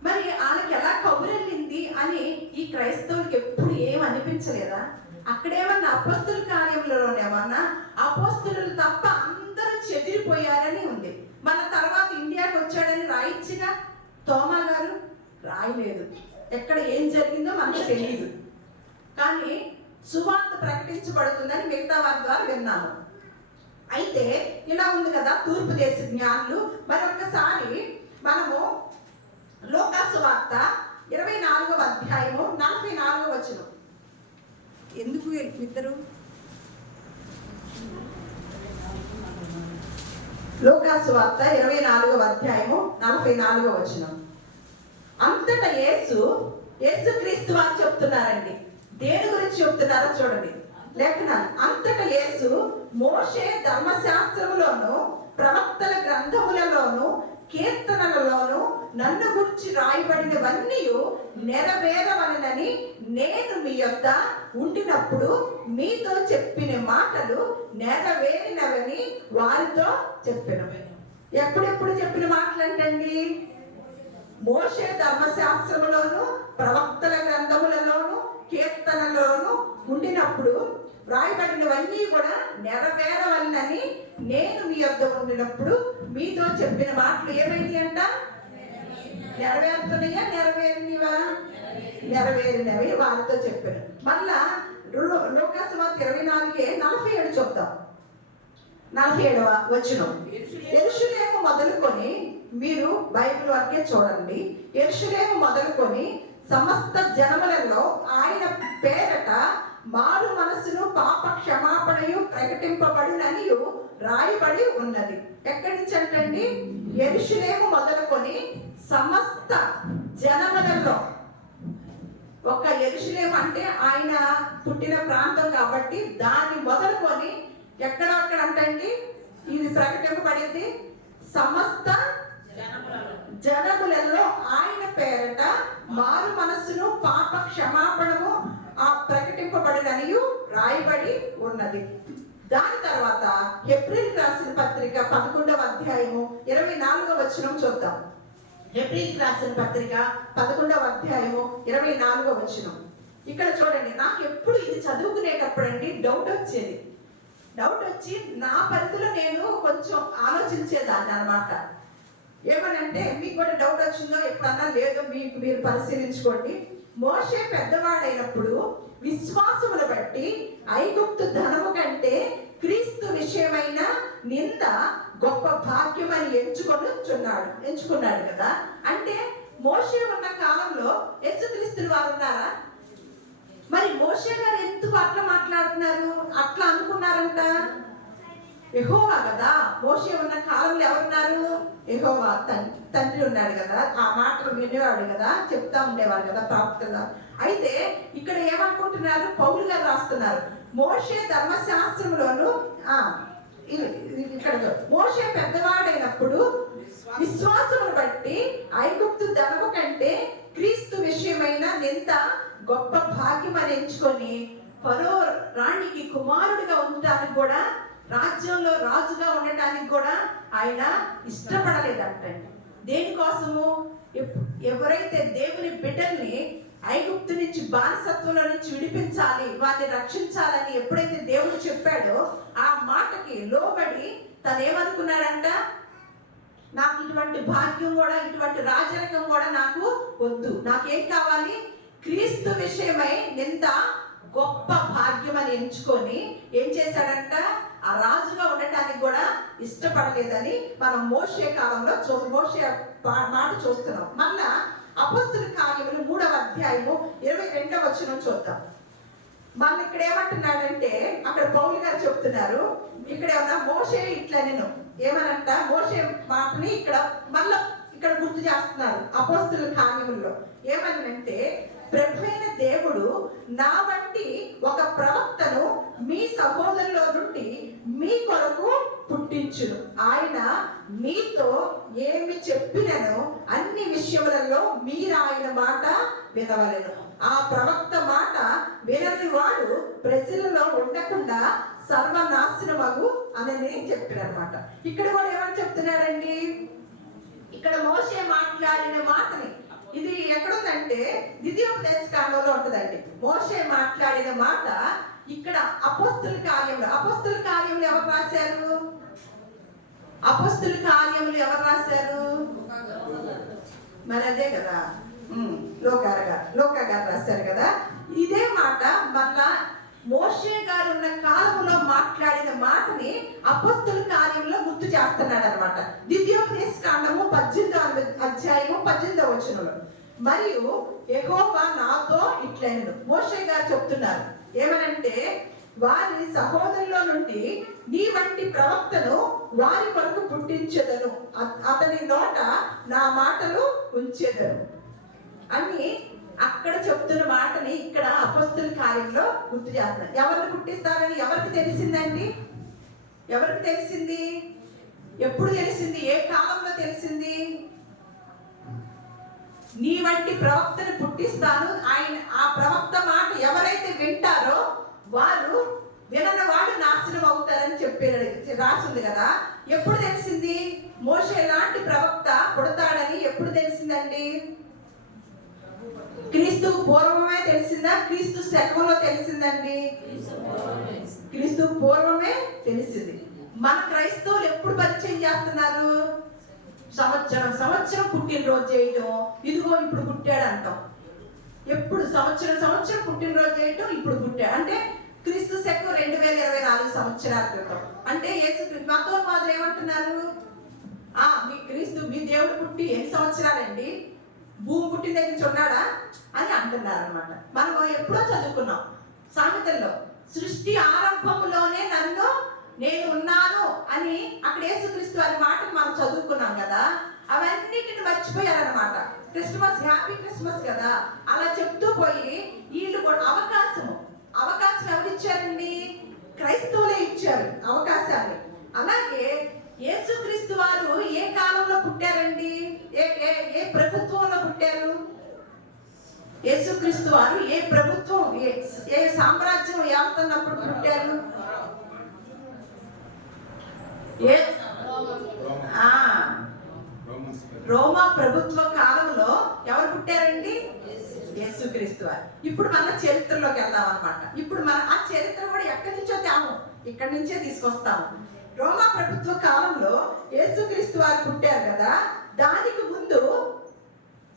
మరి వాళ్ళకి ఎలా కబురెళ్ళింది అని ఈ క్రైస్తవులకి ఎప్పుడు ఏం అనిపించలేదా? అక్కడేమన్నా అపోస్తుల కార్యంలోనేమన్నా అపోస్తులు తప్ప అందరూ చెదిరిపోయారని ఉంది. మన తర్వాత ఇండియాకి వచ్చాడని రాయించిగా తోమా గారు రాయలేదు. ఎక్కడ ఏం జరిగిందో మనకు తెలియదు, కానీ సువార్త ప్రకటించబడుతుందని మిగతా వారి ద్వారా విన్నాము. అయితే ఇలా ఉంది కదా తూర్పు దేశ జ్ఞానులు. మరి ఒక్కసారి మనము లూకా సువార్త 24వ అధ్యాయము 44వ వచనం. ఎందుకు ఇద్దరు? లూకా సువార్త 24వ అధ్యాయము 44వ వచనం. అంతటా యేసుక్రీస్తు వారు చెప్తున్నారండి. దేని గురించి చెప్తున్నారో చూడండి లేఖనాలు. అంతటా యేసు, మోషే ధర్మశాస్త్రములోను ప్రవక్తల గ్రంథములలోను కీర్తనలలోను నన్ను గురించి రాయబడినవన్నీ నెరవేరవలనని నేను మీ యొద్ద ఉండినప్పుడు మీతో చెప్పిన మాటలు నెరవేరినవని వారితో చెప్పాను. ఎప్పుడెప్పుడు చెప్పిన మాటలు అంటండి? మోషే ధర్మశాస్త్రములోను ప్రవక్తల గ్రంథములలోను కీర్తనలోను ఉండినప్పుడు రాయబడినవన్నీ కూడా నెరవేరవలనని నేను మీ యొద్ద ఉండినప్పుడు మీతో చెప్పిన మాటలు ఏమైంది అంట? నెరవేరుతున్నాయా? నెరవేరినవా? నెరవేరినవి వారితో చెప్పాను. మళ్ళా లూకా సువార్త 24:47 చూద్దాం. 47వ వచనం. యెరూషలేము మొదలుకొని, మీరు బైబిల్ వరకే చూడండి, యెరూషలేము మొదలుకొని సమస్త జనములలో ఆయన పేరట మారు మనసును పాప క్షమాపణయు ప్రకటింపబడునని రాయబడి ఉన్నది. ఎక్కడి నుంచి అంటండి? యెరూషలేము మొదలుకొని సమస్త జనములలో. ఒక యెరూషలేము అంటే ఆయన పుట్టిన ప్రాంతం కాబట్టి దాన్ని మొదలుకొని ఎక్కడక్కడ అంటండి ఇది ప్రకటింపబడింది. సమస్త జనములలో ఆయన పేరట మారు మనస్సును పాప క్షమాపణము ప్రకటింపబడినని రాయబడి ఉన్నది. దాని తర్వాత హెబ్రీయులకు రాసిన పత్రిక 11వ అధ్యాయము 24వ వచనం చూద్దాం. హెబ్రీయులకు రాసిన పత్రిక 11వ అధ్యాయము 24వ వచనం. ఇక్కడ చూడండి, నాకు ఎప్పుడు ఇది చదువుకునేటప్పుడు అండి డౌట్ వచ్చి నా పరిధిలో నేను కొంచెం ఆలోచించేదాన్ని అనమాట. ఏమనంటే, మీకు కూడా డౌట్ వచ్చిందో ఎప్పుడన్నా లేదో మీరు పరిశీలించుకోండి. మోషే పెద్దవాడైనప్పుడు విశ్వాసమును బట్టి ఐగుప్తు ధనము కంటే క్రీస్తు విషయమైన నింద గొప్ప భాగ్యమని ఎంచుకున్నాడు కదా. అంటే మోషే ఉన్న కాలంలో యేసుక్రీస్తులు వారు ఉన్నారా? మరి మోషే గారు ఎందుకు అట్లా మాట్లాడుతున్నారు? అట్లా అనుకున్నారంట. యెహోవా కదా. మోషే ఉన్న కాలంలో ఎవరున్నారు? యెహోవా తండ్రి ఉన్నాడు కదా, ఆ మాటలు వినేవాడు కదా, చెప్తా ఉండేవాడు కదా ప్రవక్తగా. అయితే ఇక్కడ ఏమనుకుంటున్నారు, పౌలు గారు రాస్తున్నారు, మోషే ధర్మశాస్త్రంలోను ఇక్కడ మోషే పెద్దవాడైనప్పుడు విశ్వాసమును బట్టి ఐగుప్తు ధనము కంటే క్రీస్తు విషయమైన నింద గొప్ప భాగ్యం అని ఎంచుకొని ఫరో రాణికి కుమారుడిగా ఉండటానికి కూడా, రాజ్యంలో రాజుగా ఉండటానికి కూడా ఆయన ఇష్టపడలేదంటండి. దేనికోసము? ఎవరైతే దేవుని బిడ్డల్ని ఐగుప్తు నుంచి, బానిసత్వంలో నుంచి విడిపించాలి, వారిని రక్షించాలని ఎప్పుడైతే దేవుడు చెప్పాడో ఆ మాటకి లోబడి తను ఏమనుకున్నాడంట, నాకు ఇటువంటి భాగ్యం కూడా, ఇటువంటి రాజరికం కూడా నాకు వద్దు, నాకేం కావాలి, క్రీస్తు విషయమై నింద గొప్ప భాగ్యం అని ఎంచుకొని ఏం చేశాడంట, ఆ రాజుగా ఉండటానికి కూడా ఇష్టపడలేదని మనం మోషే కాలంలో మోషే మాట చూస్తున్నాం. మళ్ళా అపొస్తలుల కార్యములు 3వ అధ్యాయము 22వ వచనం చూద్దాం. మళ్ళీ ఇక్కడ ఏమంటున్నాడంటే, అక్కడ పౌలు గారు చెప్తున్నారు, ఇక్కడ ఏమన్నా మోషే ఇట్లా నేను ఏమనంట, మోషే మాటని ఇక్కడ గుర్తు చేస్తున్నారు అపొస్తలుల కార్యముల్లో. ఏమనంటే, ప్రభువైన దేవుడు నా వంటి ఒక ప్రవక్తను మీ సహోదరులో నుండి మీ కొరకు పుట్టించును. ఆయన మీతో ఏమి చెప్పినను అన్ని విషయములలో మీరు ఆయన మాట వినవలెను. ఆ ప్రవక్త మాట వినని వాడు ప్రజలలో ఉండకుండా సర్వనాశనమగు అని చెప్పారనమాట. ఇక్కడ కూడా ఏమని చెప్తున్నారండి, ఇక్కడ మోషే మాట్లాడిన మాటని, ఇది ఎక్కడుందంటే ద్వితీయోపదేశకాండంలో ఉంటుందండి. మోషే మాట్లాడిన మాట ఇక్కడ అపొస్తలుల కార్యములు ఎవరు రాశారు? అపొస్తలుల కార్యములు ఎవరు రాశారు? మరి అదే కదా, లోకా గారు రాశారు కదా. ఇదే మాట మళ్ళా మోషే గారు ఉన్న కాలంలో మాట్లాడిన మాటని అపొస్తలుల కార్యంలో గుర్తు చేస్తున్నాడు అనమాట. ద్వితీయోపదేశకాండము 18వ అధ్యాయము 18వ వచనంలో, మరియు యెహోవా నాతో ఇట్లనెను. మోషే గారు చెప్తున్నారు ఏమనంటే, వారి సహోదరులో నుండి నీ వంటి ప్రవక్తను వారి కొరకు పుట్టించెదను, అతని నోట నా మాటలు ఉంచెదను అని అక్కడ చెప్తున్న మాటని ఇక్కడ అపొస్తలుల కార్యంలో గుర్తు చేస్తున్నారు. ఎవరిని పుట్టిస్తారని ఎవరికి తెలిసిందండి? ఎవరికి తెలిసింది? ఎప్పుడు తెలిసింది? ఏ కాలంలో తెలిసింది? నీ వంటి ప్రవక్తను పుట్టిస్తాను, ఆయన ఆ ప్రవక్త మాట ఎవరైతే వింటారో వారు విననవాడు నాశనం అవుతారని చెప్పి రాసింది కదా. ఎప్పుడు తెలిసింది? మోషే లాంటి ప్రవక్త పుడతాడని ఎప్పుడు తెలిసిందండి? క్రీస్తు పూర్వమే తెలిసిందా? క్రీస్తు శకంలో తెలిసిందండి? క్రీస్తు పూర్వమే తెలిసింది. మన క్రైస్తవులు ఎప్పుడు పరిచయం చేస్తున్నారు? సంవత్సరం పుట్టినరోజు చేయటం, ఇదిగో ఇప్పుడు పుట్టాడు అంటాం. ఎప్పుడు సంవత్సరం పుట్టినరోజు చేయటం, ఇప్పుడు పుట్టాడు అంటే క్రీస్తు శకం 2024 సంవత్సరాల క్రితం. అంటే మతోన్మాదులు ఏమంటున్నారు, మీ దేవుడు పుట్టి ఎన్ని సంవత్సరాలండి, భూమి పుట్టిన దగ్గర నుంచి ఉన్నాడా అని అంటున్నారు అనమాట. మనం ఎప్పుడో చదువుకున్నాం సామెతల్లో, సృష్టి ఆరంభంలోనే నేను ఉన్నాను అని అక్కడ యేసుక్రీస్తు వారి మాటకు మనం చదువుకున్నాం కదా. అవన్నిటిని మర్చిపోయారనమాట. క్రిస్మస్, హ్యాపీ క్రిస్మస్ కదా అలా చెప్తూ పోయి వీళ్ళు కూడా అవకాశం ఎవరు ఇచ్చారండి? క్రైస్తవులే ఇచ్చారు అవకాశాన్ని. అలాగే యేసుక్రీస్తు వారు ఏ కాలంలో పుట్టారండి? ఏ ప్రభుత్వంలో పుట్టారు? యేసుక్రీస్తు వారు ఏ ప్రభుత్వం, ఏ సామ్రాజ్యం ఏలుతున్నప్పుడు పుట్టారు? రోమా ప్రభుత్వ కాలంలో ఎవరు పుట్టారండి? యేసుక్రీస్తు వారు. ఇప్పుడు మన చరిత్రలోకి వెళ్దాం అనమాట. ఇప్పుడు మన ఆ చరిత్ర కూడా ఎక్కడి నుంచో తేము, ఇక్కడి నుంచే తీసుకొస్తాము. రోమా ప్రభుత్వ కాలంలో యేసుక్రీస్తు వారు పుట్టారు కదా. దానికి ముందు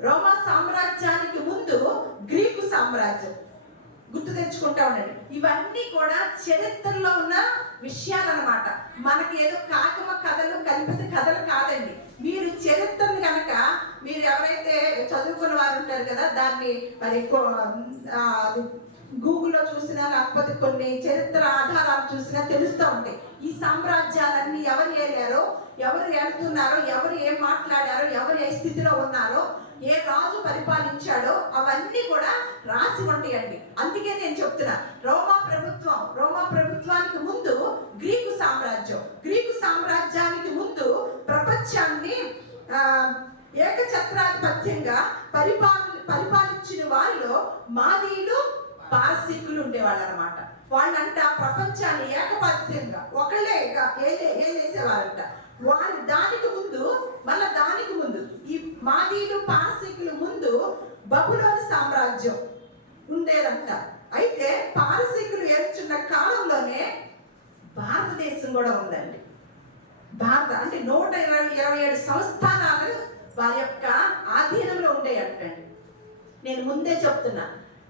రోమా సామ్రాజ్యానికి ముందు గ్రీకు సామ్రాజ్యం, గుర్తు తెచ్చుకుంటా ఉండండి. ఇవన్నీ కూడా చరిత్రలో ఉన్న విషయాలు అన్నమాట. మనకి ఏదో కాకమ కథలు, కల్పిత కథలు కాదండి. మీరు చరిత్రను కనుక మీరు ఎవరైతే చదువుకున్న వారు ఉంటారు కదా, దాన్ని మరి గూగుల్లో చూసినా లేకపోతే కొన్ని చరిత్ర ఆధారాలు చూసినా తెలుస్తూ ఉంటాయి. ఈ సామ్రాజ్యాలన్నీ ఎవరు ఏలారో, ఎవరు ఏలుతున్నారో, ఎవరు ఏం మాట్లాడారో, ఎవరు ఏ స్థితిలో ఉన్నారో, ఏ రాజు పరిపాలించాడో అవన్నీ కూడా రాసి ఉంటాయండి. అందుకే నేను చెప్తున్నా, రోమా ప్రభుత్వానికి ముందు గ్రీకు సామ్రాజ్యానికి ముందు ప్రపంచాన్ని ఏకఛత్రాధిపత్యంగా పరిపాలించిన వారిలో మాదీయులు, పారసీకులు ఉండేవాళ్ళు అనమాట. వాళ్ళంట ప్రపంచాన్ని ఏకపత్యంగా ఒకళ్ళే ఏలేసేవారంట. దానికి ముందు ఈ మాదీయులు, పారసీకుల ముందు బబులోను సామ్రాజ్యం ఉండేదంట. అయితే పారసీకులు ఏర్చున్న కాలంలోనే భారతదేశం కూడా ఉందండి. అంటే 127 సంస్థానాలు వారి యొక్క ఆధీనంలో ఉండేయంటండి. నేను ముందే చెప్తున్నా,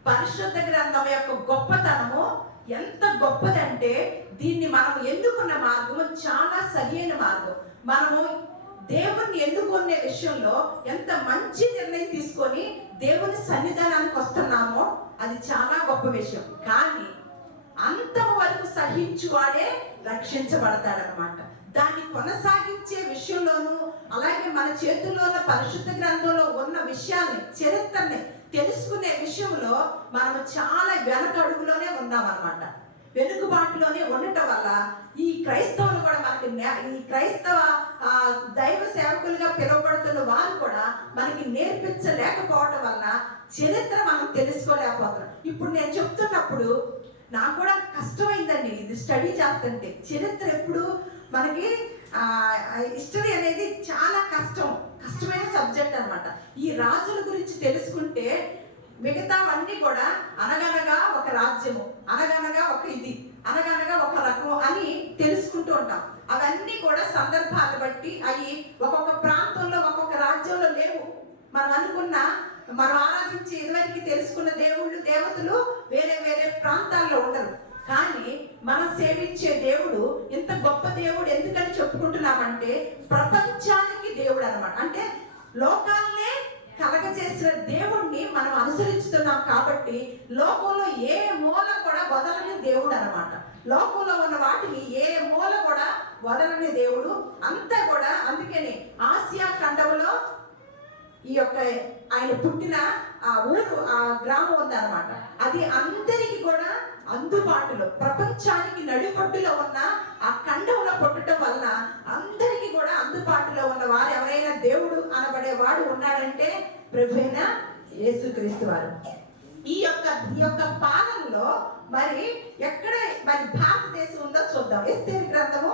పరిశుద్ధ గ్రంథం యొక్క గొప్పతనము ఎంత గొప్పదంటే దీన్ని మనం ఎన్నుకున్న మార్గము చాలా సరియైన మార్గం. మనము దేవుణ్ణి ఎన్నుకునే విషయంలో ఎంత మంచి నిర్ణయం తీసుకొని దేవుని సన్నిధానానికి వస్తున్నామో అది చాలా గొప్ప విషయం. కానీ అంతం వరకు సహించువాడే రక్షించబడతాడనమాట. దాన్ని కొనసాగించే విషయంలోనూ, అలాగే మన చేతుల్లో ఉన్న పరిశుద్ధ గ్రంథంలో ఉన్న విషయాల్ని, చరిత్రని తెలుసుకునే విషయంలో మనము చాలా వెనకడుగులోనే ఉన్నామన్నమాట. వెనుకబాటులోనే ఉండటం వల్ల ఈ క్రైస్తవులు కూడా ఈ క్రైస్తవ దైవ సేవకులుగా పిలువబడుతున్న వారు కూడా మనకి నేర్పించలేకపోవడం వల్ల చరిత్ర మనం తెలుసుకోలేకపోతున్నాం. ఇప్పుడు నేను చెప్తున్నప్పుడు నాకు కూడా కష్టమైందండి ఇది స్టడీ చేస్తుంటే. చరిత్ర ఎప్పుడు మనకి హిస్టరీ అనేది చాలా కష్టమైన సబ్జెక్ట్ అనమాట. ఈ రాజుల గురించి తెలుసుకుంటే మిగతావన్నీ కూడా అనగనగా ఒక రాజ్యము, అనగనగా ఒక ఇది, అనగనగా ఒక రకము అని తెలుసుకుంటూ ఉంటాం. అవన్నీ కూడా సందర్భాలు బట్టి అవి ఒక్కొక్క ప్రాంతంలో, ఒక్కొక్క రాజ్యంలో లేవు. మనం ఆరాధించి ఇదివరకు తెలుసుకున్న దేవతలు వేరే వేరే ప్రాంతాల్లో ఉండరు. కానీ మనం సేవించే దేవుడు ఇంత గొప్ప దేవుడు ఎందుకని చెప్పుకుంటున్నామంటే ప్రపంచానికి దేవుడు అనమాట. అంటే లోకాన్నే కలగజేసిన దేవుణ్ణి మనం అనుసరిస్తున్నాం కాబట్టి లోకంలో ఏ మూల కూడా వదలని దేవుడు అనమాట. లోకంలో ఉన్న వాటిని ఏ మూల కూడా వదలని దేవుడు అంతా కూడా. అందుకని ఆసియా ఖండంలో ఈ యొక్క ఆయన పుట్టిన ఆ ఊరు, ఆ గ్రామం ఉందన్నమాట. అది అందరికి కూడా అందుబాటులో, ప్రపంచానికి నడిపొడ్డులో ఉన్న ఆ ఖండంలో పుట్టడం వలన అందరికి కూడా అందుబాటులో ఉన్న వారు ఎవరైనా దేవుడు అనబడే వాడు ఉన్నాడంటే ప్రభువైన యేసుక్రీస్తు వారు. ఈ యొక్క పాలనలో మరి ఎక్కడ మరి భారతదేశం ఉందో చూద్దాం. ఎస్తేరు గ్రంథము,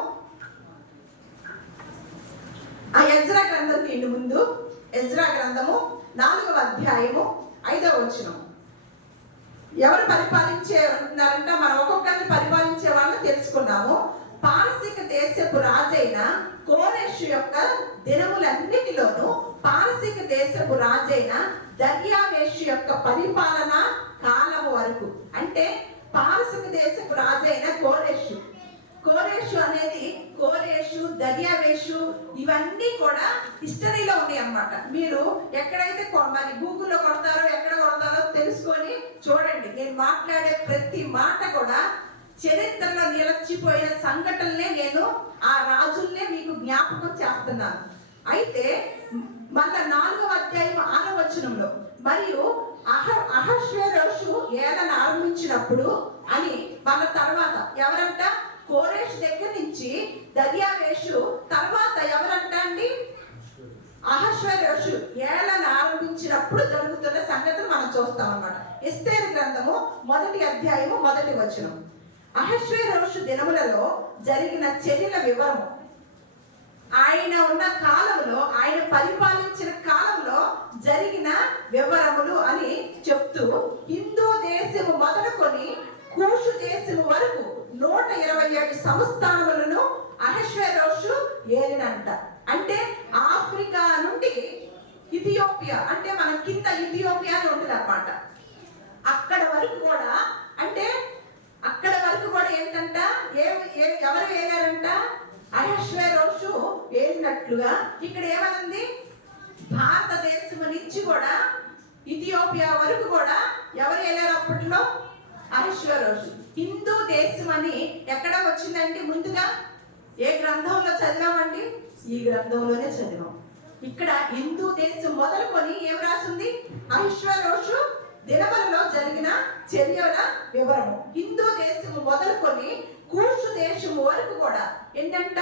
ఆ ఎజ్రా గ్రంథం ఇంటి ముందు ఎజ్రా గ్రంథము 4వ అధ్యాయము 5వ వచనం. ఎవరు పరిపాలించే ఉన్నారంట? మనం ఒక్కొక్కరిని పరిపాలించే వాళ్ళని తెలుసుకున్నాము. పారసీక దేశపు రాజైన కోరెషు యొక్క దినములన్నిటిలోనూ పారసీక దేశపు రాజైన దర్యావేషు యొక్క పరిపాలన కాలము వరకు, అంటే పారసీక దేశపు రాజైన కోరెషు అనేది కోరెషు, దర్యావేషు ఇవన్నీ కూడా హిస్టరీలో ఉన్నాయి అన్నమాట. మీరు ఎక్కడైతే మరి గూగుల్లో కొడతారో ఎక్కడ కొడతారో తెలుసుకొని చూడండి. నేను మాట్లాడే ప్రతి మాట కూడా చరిత్రలో నిలచిపోయిన సంఘటనలే, నేను ఆ రాజుల్నే మీకు జ్ఞాపకం చేస్తున్నాను. అయితే మళ్ళా 4వ అధ్యాయం 6వ వచనంలో, మరియు అహష్వేరోషు ఏలన ఆరంభించినప్పుడు అని మన తర్వాత ఎవరంట? కోరెషు దగ్గర నుంచి దర్యావేషు తర్వాత ఎవరంట అండి? అహష్వేరోషు ఏలన ఆరంభించినప్పుడు జరుగుతున్న సంగతిని మనం చూస్తాం అన్నమాట. ఎస్తేరు గ్రంథము 1వ అధ్యాయము 1వ వచనం. అహష్వేరోషు దినములలో జరిగిన చర్యల వివరము, ఆయన ఉన్న కాలంలో, ఆయన పరిపాలించిన కాలంలో జరిగిన వివరములు అని చెప్తూ, హిందూ దేశము మొదలుకొని కూషు దేశము వరకు 127 సంస్థానములను అహష్వేరోషు ఏలినంట. అంటే ఆఫ్రికా నుండి ఇథియోపియా, అంటే మన కింద ఇథియోపియా అని ఉంటుంది అన్నమాట, అక్కడ వరకు కూడా, అంటే అక్కడ వరకు కూడా ఏంటంట, ఎవరు ఏలారంట? అహష్వేరోషు ఏలినట్లుగా ఇక్కడ ఏమనుంది? భారతదేశం నుంచి కూడా ఇథియోపియా వరకు కూడా ఎవరు ఏలారు అప్పట్లో? అహష్వేరోషు. హిందూ దేశం అని ఎక్కడ వచ్చిందండి? ముందుగా ఏ గ్రంథంలో చదివామండి? ఈ గ్రంథంలోనే చదివాం. ఇక్కడ హిందూ దేశం మొదలుకొని ఏం రాసింది? అహష్వేరోషు దినములలో జరిగిన చర్యల వివరము. హిందూ దేశం మొదలుకొని కూషు దేశము వరకు కూడా ఏంటంట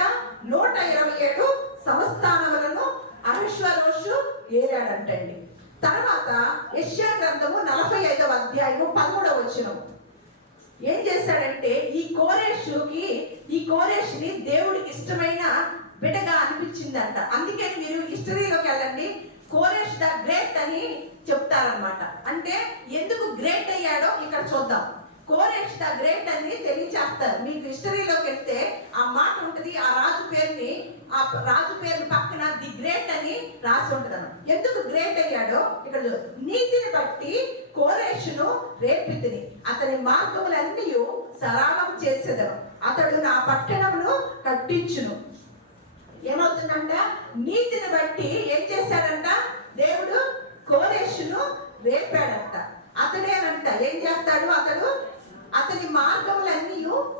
127 సంస్థానములను అహష్వేరోషు ఏలాడంటండి. తర్వాత యెషయా గ్రంథము 45వ అధ్యాయము 13వ వచనం ఏం చేశాడంటే, ఈ కోరేషుని దేవుడికి ఇష్టమైన బిడ్డగా అనిపించిందంట. అందుకని మీరు హిస్టరీలోకి వెళ్ళండి, కోరేష్ ద గ్రేట్ అని చెప్తారనమాట. అంటే ఎందుకు గ్రేట్ అయ్యాడో ఇక్కడ చూద్దాం. కోరేష్ ద గ్రేట్ అని తెలియచేస్తారు. మీకు హిస్టరీలోకి వెళ్తే ఆ మాట ఉంటుంది. ఆ రాజు పేరు పక్కన ది గ్రేట్ అని రాసి ఉంటుంది. ఎందుకు గ్రేట్ అయ్యాడో ఇక్కడ నీతిని బట్టి కోరేషును రేపితిని, అతని మార్గములన్నీ సరళం చేసేదను, అతడు నా పట్టణమును కట్టించును. ఏమవుతుందంట? నీతిని బట్టి ఏం చేశాడంట? దేవుడు కోరేషును రేపాడంట. అతడేనంట ఏం చేస్తాడు? అతని మార్గములన్నీ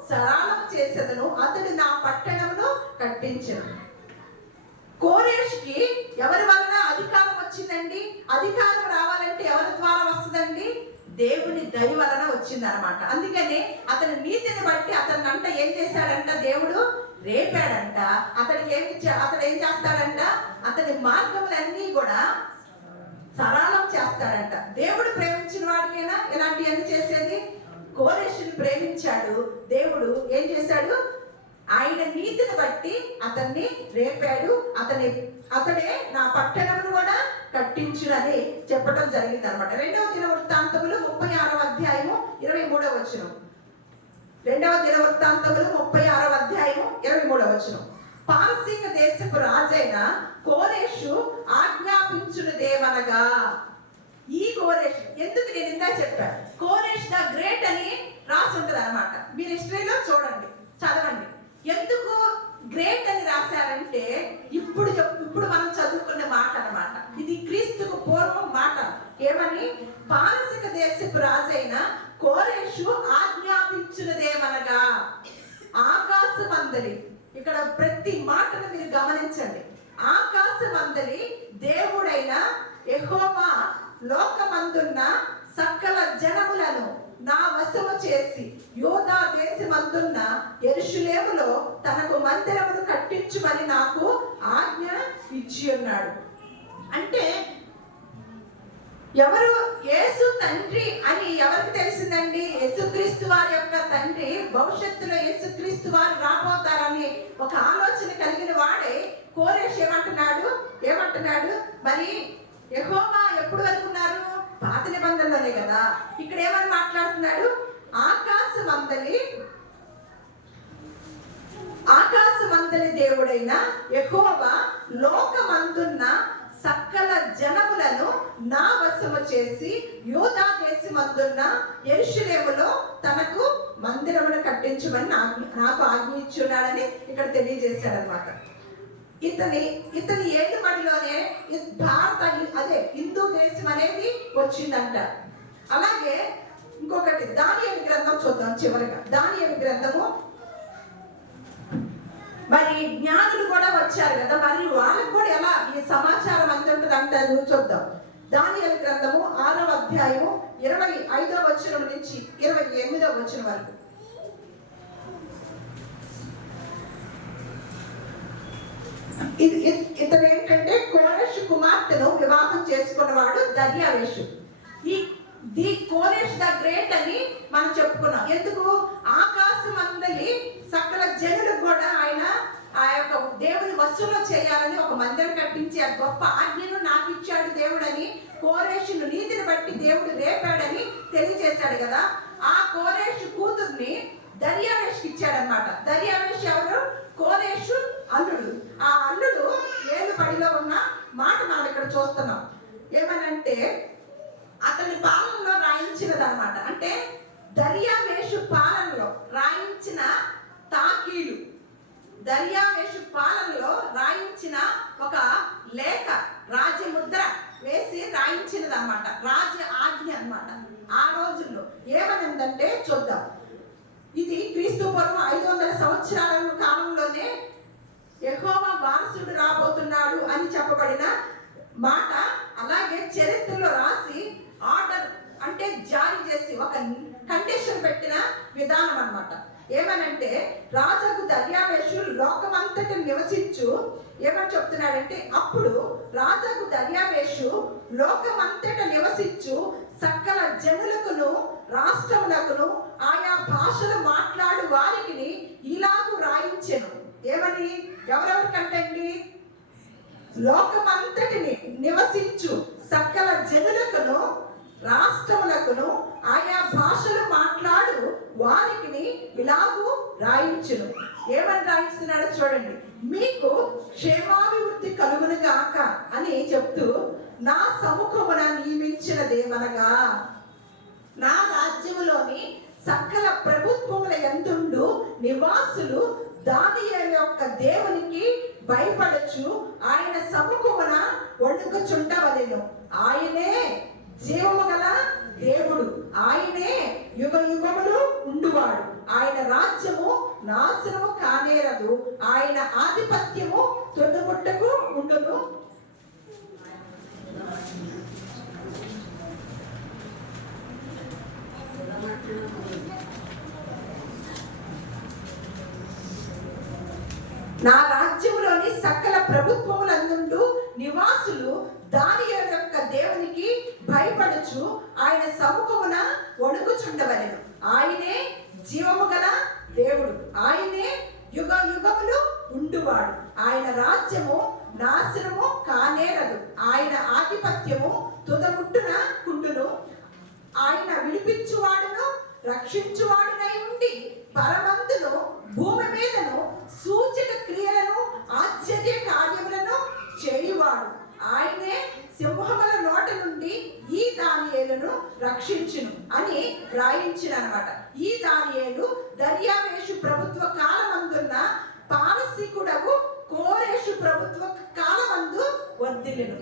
సరళం చేసేదను, అతడు నా పట్టణమును కట్టించును. కోరేష్కి ఎవరి వలన అధికారం వచ్చిందండి? అధికారం రావాలంటే ఎవరి ద్వారా వస్తుందండి? దేవుని దయ వలన వచ్చిందనమాట. అందుకనే అతని నీతిని బట్టి అతన్ని అంట ఏం చేశాడంట? దేవుడు రేపాడంట. అతడు ఏం చేస్తాడంట? అతని మార్గములన్నీ కూడా సరళం చేస్తాడంట. దేవుడు ప్రేమించిన వాడికైనా ఇలాంటివన్నీ చేసేది. కోరేషుని ప్రేమించాడు దేవుడు. ఏం చేశాడు? ఆయన నీతిని బట్టి అతన్ని రేపాడు. అతడే నా పట్టణమును కూడా కట్టించునని చెప్పడం జరిగింది అనమాట. 2వ దినవృత్తాంతములు 36వ అధ్యాయము 23వ వచనం. 2వ దినవృత్తాంతములు 36వ అధ్యాయము 23వ వచనం. పారసీక దేశపు రాజైన కోరేషు ఆజ్ఞాపించునదేమనగా, ఈ కోరేష్ ఎందుకు నేను ఇందా చెప్పాను, కోరేష్ ద గ్రేట్ అని రాసి ఉంటుంది అనమాట. మీరు హిస్టరీలో చూడండి, చదవండి. ఎందుకు గ్రేట్ అని రాశారంటే ఇప్పుడు మనం చదువుకునే మాట అనమాట. ఇది క్రీస్తుకు పూర్వం మాట. ఏమని? పారసీక దేశపు రాజైన కోరేషు ఆజ్ఞాపించునదేమనగా, ఆకాశమందలి, ఇక్కడ ప్రతి మాటను మీరు గమనించండి. ఆకాశమందలి దేవుడైన యెహోవా లోకమందున్న సకల జనములను నా వశము చేసి యోధా దేశమందున్న యెరూషలేములో తనకు మందిరమును కట్టించుమని నాకు ఆజ్ఞ ఇచ్చి ఉన్నాడు. అంటే ఎవరు? యేసు తండ్రి అని ఎవరికి తెలిసిందండి? యేసుక్రీస్తు వారి యొక్క తండ్రి, భవిష్యత్తులో యేసుక్రీస్తు వారు రాబోతారని ఒక ఆలోచన కలిగిన వాడే కోరేష్ ఏమంటున్నాడు? మరి యెహోవా ఎప్పుడు వరకు ఉన్నారు? పాత నిబంధనలోనే కదా. ఇక్కడ ఏమని మాట్లాడుతున్నాడు? ఆకాశమందలి దేవుడైన యెహోవా లోకమందున్న సకల జనములను నా వశము చేసి యూదా దేశమందున్న యెరూషలేములో తనకు మందిరమును కట్టించమని నాకు ఆజ్ఞ ఇచ్చున్నాడని ఇక్కడ తెలియజేశాడు అనమాట. ఇతని ఏలుబడిలోనే హిందూ దేశం అనేది వచ్చిందంట. అలాగే ఇంకొకటి దానియేలు గ్రంథం చూద్దాం చివరిగా. దానియేలు గ్రంథము, మరి జ్ఞానులు కూడా వచ్చారు కదా, మరి వాళ్ళకు కూడా ఎలా ఈ సమాచారం అందుంటుంది అంటారు చూద్దాం. దానియేలు గ్రంథము 6వ అధ్యాయము 25వ వచనం నుంచి 28వ వచనం వరకు. ఇతను ఏంటంటే కోరేషు కుమార్తెను వివాహం చేసుకున్నవాడు దర్యావేషు. ఈ కోరేష్ ద గ్రేట్ అని మనం చెప్పుకున్నాం. ఎందుకు? ఆకాశమందలి సకల జనులకు కూడా ఆయన ఆ యొక్క దేవుని వశంలో చేయాలని ఒక మందిరం కట్టించి ఆ గొప్ప ఆజ్ఞను నాకు ఇచ్చాడు దేవుడని, కోరేషును నీతిని బట్టి దేవుడు రేపాడని తెలియజేశాడు కదా. ఆ కోరేషు కూతుర్ని దర్యావేషుకి ఇచ్చాడనమాట. దర్యావేషు ఎవరు? కోరేషు అల్లుడు. ఆ అల్లుడు ఏలుబడిలో ఉన్న మాట మనం ఇక్కడ చూస్తున్నాం. ఏమనంటే అతని పాలనలో రాయించినది అనమాట. అంటే దర్యావేషు పాలనలో రాయించిన తాకీలు, దర్యావేషు పాలనలో రాయించిన ఒక లేఖ, రాజముద్ర వేసి రాయించినది అనమాట. రాజ ఆజ్ఞ అనమాట. ఆ రోజుల్లో ఏమనిందంటే చూద్దాం. ఇది క్రీస్తు పూర్వం 500 సంవత్సరాల కాలంలోనే యెహోవా వారసుడు రాబోతున్నాడు అని చెప్పబడిన మాట. అలాగే చరిత్రలో రాసి ఆర్డర్ అంటే జారీ చేసి ఒక కండిషన్ పెట్టిన విధానం అన్నమాట. ఏమనంటే రాజుకు దర్యావేషు లోకమంతటి నివసించు. ఏమని చెప్తున్నాడంటే, అప్పుడు రాజుకు దర్యావేషు లోకమంతట నివసించు సకల జనులకును రాష్ట్రములకును ఆయా భాషలు మాట్లాడు వారికి ఇలాగు రాయించెను. ఏమని? ఎవరెవరికంటండి? లోకమంతటిని నివసించు సకల జనులకును రాష్ట్రములకును ఆయా భాషలు మాట్లాడు వారికి ఇలాగూ రాయించును. ఏమని రాయిస్తున్నాడో చూడండి. మీకు క్షేమాభివృద్ధి కలుగును గాక అని చెప్తూ, నా సముఖమున నియమించినదేమనగా, నా రాజ్యములోని సకల ప్రభుత్వముల యందుండు నివాసులు దానియేలు యొక్క దేవునికి భయపడచ్చు ఆయన సముఖమున వణుకుచుండవలెను. ఆయనే జీవము గల దేవుడు, ఆయనే యుగ యుగములు ఉండువాడు. ఆయన రాజ్యము నాశనము కానేరదు, ఆయన ఆధిపత్యము తుదముట్టకు ఉండును. నా రాజ్యములోని సకల ప్రభుత్వములందు నివాసులు దానియేలు యొక్క దేవునికి భయపడుచు ఆయన సముఖమున వణుకుచుండవలెను. ఆయనే జీవము గల దేవుడు, ఆయనే యుగ యుగములు ఉండువాడు. ఆయన రాజ్యము నాశనము కానేరదు, ఆయన ఆధిపత్యము తుదముట్టున కుండును. ఆయన విడిపించువాడును రక్షించువాడునై ఉండి పరమంతును భూమి మీదను సూచక క్రియలను ఆశ్చర్య కార్యములను చేయువాడు. ఆయనే సింహముల నోట నుండి ఈ దానియేలును రక్షించును అని రాయించిన అనమాట. ఈ దానియేలు దర్యావేషు ప్రభుత్వ కాలమందున్న పారసీకుడగు కోరేషు ప్రభుత్వ కాలమందు వర్ధిల్లెను.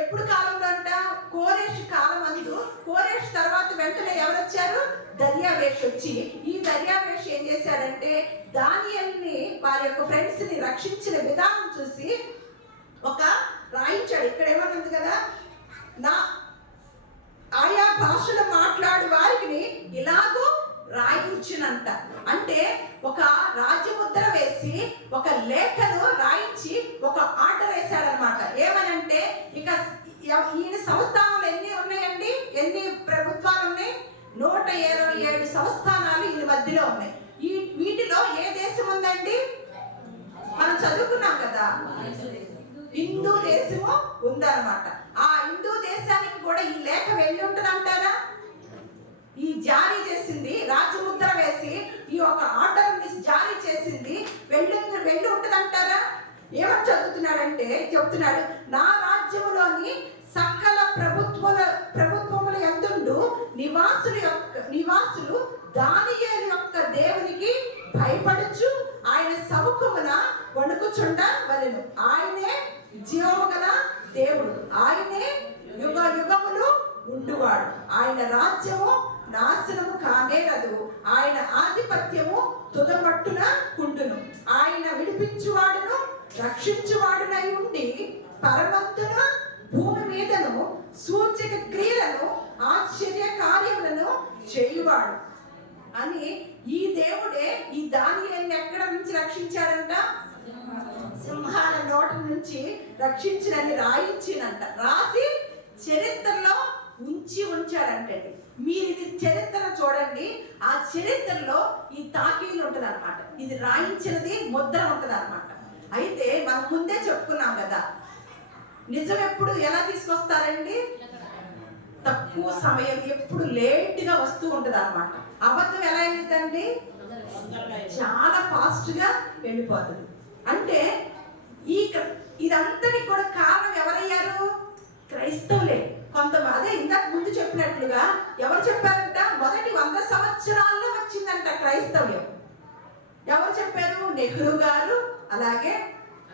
ఎప్పుడు కాలంలో అంట? కోరేషు కాలమందు. కోరేషు తర్వాత వెంటనే ఎవరు వచ్చారు? దర్యావేషు వచ్చి, ఈ దర్యావేషు ఏం చేశాడంటే దానియేలుని వారి యొక్క ఫ్రెండ్స్ ని రక్షించిన విధానం చూసి ఒక రాయించాడు. ఇక్కడ ఏమనుంది కదా, నా ఆయా భాషలు మాట్లాడు వారికి ఇలాగూ రాయించినంట. అంటే ఒక రాజముద్ర వేసి ఒక లేఖను రాయించి ఒక ఆర్డర్ వేశాడనమాట. ఏమనంటే, ఇక ఈయన సంస్థానాలు ఎన్ని ఉన్నాయండి? ఎన్ని ప్రభుత్వాలు ఉన్నాయి? 127 సంస్థానాలు ఈయన మధ్యలో ఉన్నాయి. వీటిలో ఏ దేశం ఉందండి? మనం చదువుకున్నాం కదా, హిందూ దేశము ఉందన్నమాట. ఆ హిందూ దేశానికి కూడా ఈ లేఖ వెళ్ళి ఉంటుంది అంటారా? ఈ జారీ చేసింది, రాజముద్ర వేసి ఈ ఒక ఆర్డర్ జారీ చేసింది వెళ్ళి ఉంటుంది అంటారా? ఏమని చదువుతున్నాడంటే చెప్తున్నాడు, నా రాజ్యములోని సకల ప్రభుత్వముల యందుండు నివాసులు దానియేలు యొక్క దేవునికి భయపడుచు ఆయన సముఖమున వణుకుచుండవలెను. ఆయనే జీవము గల దేవుడు, ఆయనే యుగ యుగములు ఉండువాడు. ఆయన రాజ్యము నాశనము కానేరదు, ఆయన ఆధిపత్యము తుదమట్టున కుండును. ఆయన విడిపించువాడును రక్షించువాడునై ఉండి పరమంతున భూమి మీదను సూచక క్రియలను ఆశ్చర్య కార్యములను చేయువాడు అని ఈ దేవుడే ఈ దానియేలుని ఎక్కడ నుంచి రక్షించాడంట? సింహాల నోట నుంచి రక్షించినని రాయించినంట. రాసి చరిత్రలో ఉంచాడంటే. మీరు ఇది చరిత్ర చూడండి, ఆ చరిత్రలో ఈ తాకీలు ఉంటుంది అనమాట. ఇది రాయించినది ముద్ర ఉంటుంది అనమాట. అయితే మనం ముందే చెప్పుకున్నాం కదా, నిజం ఎప్పుడు ఎలా తీసుకొస్తారండి? తక్కువ సమయం, ఎప్పుడు లేట్ గా వస్తూ ఉంటుంది అనమాట. అబద్ధం ఎలా వెళ్ళిందండి? చాలా ఫాస్ట్ గా వెళ్ళిపోతుంది. అంటే ఇదంతటి కూడా కారణం ఎవరయ్యారు? క్రైస్తవులే. అదే ఇందాక ముందు చెప్పినట్లుగా ఎవరు చెప్పారంట? మొదటి 100 సంవత్సరాల్లో వచ్చిందంట క్రైస్తవ్యం. ఎవరు చెప్పారు? నెహ్రూ గారు, అలాగే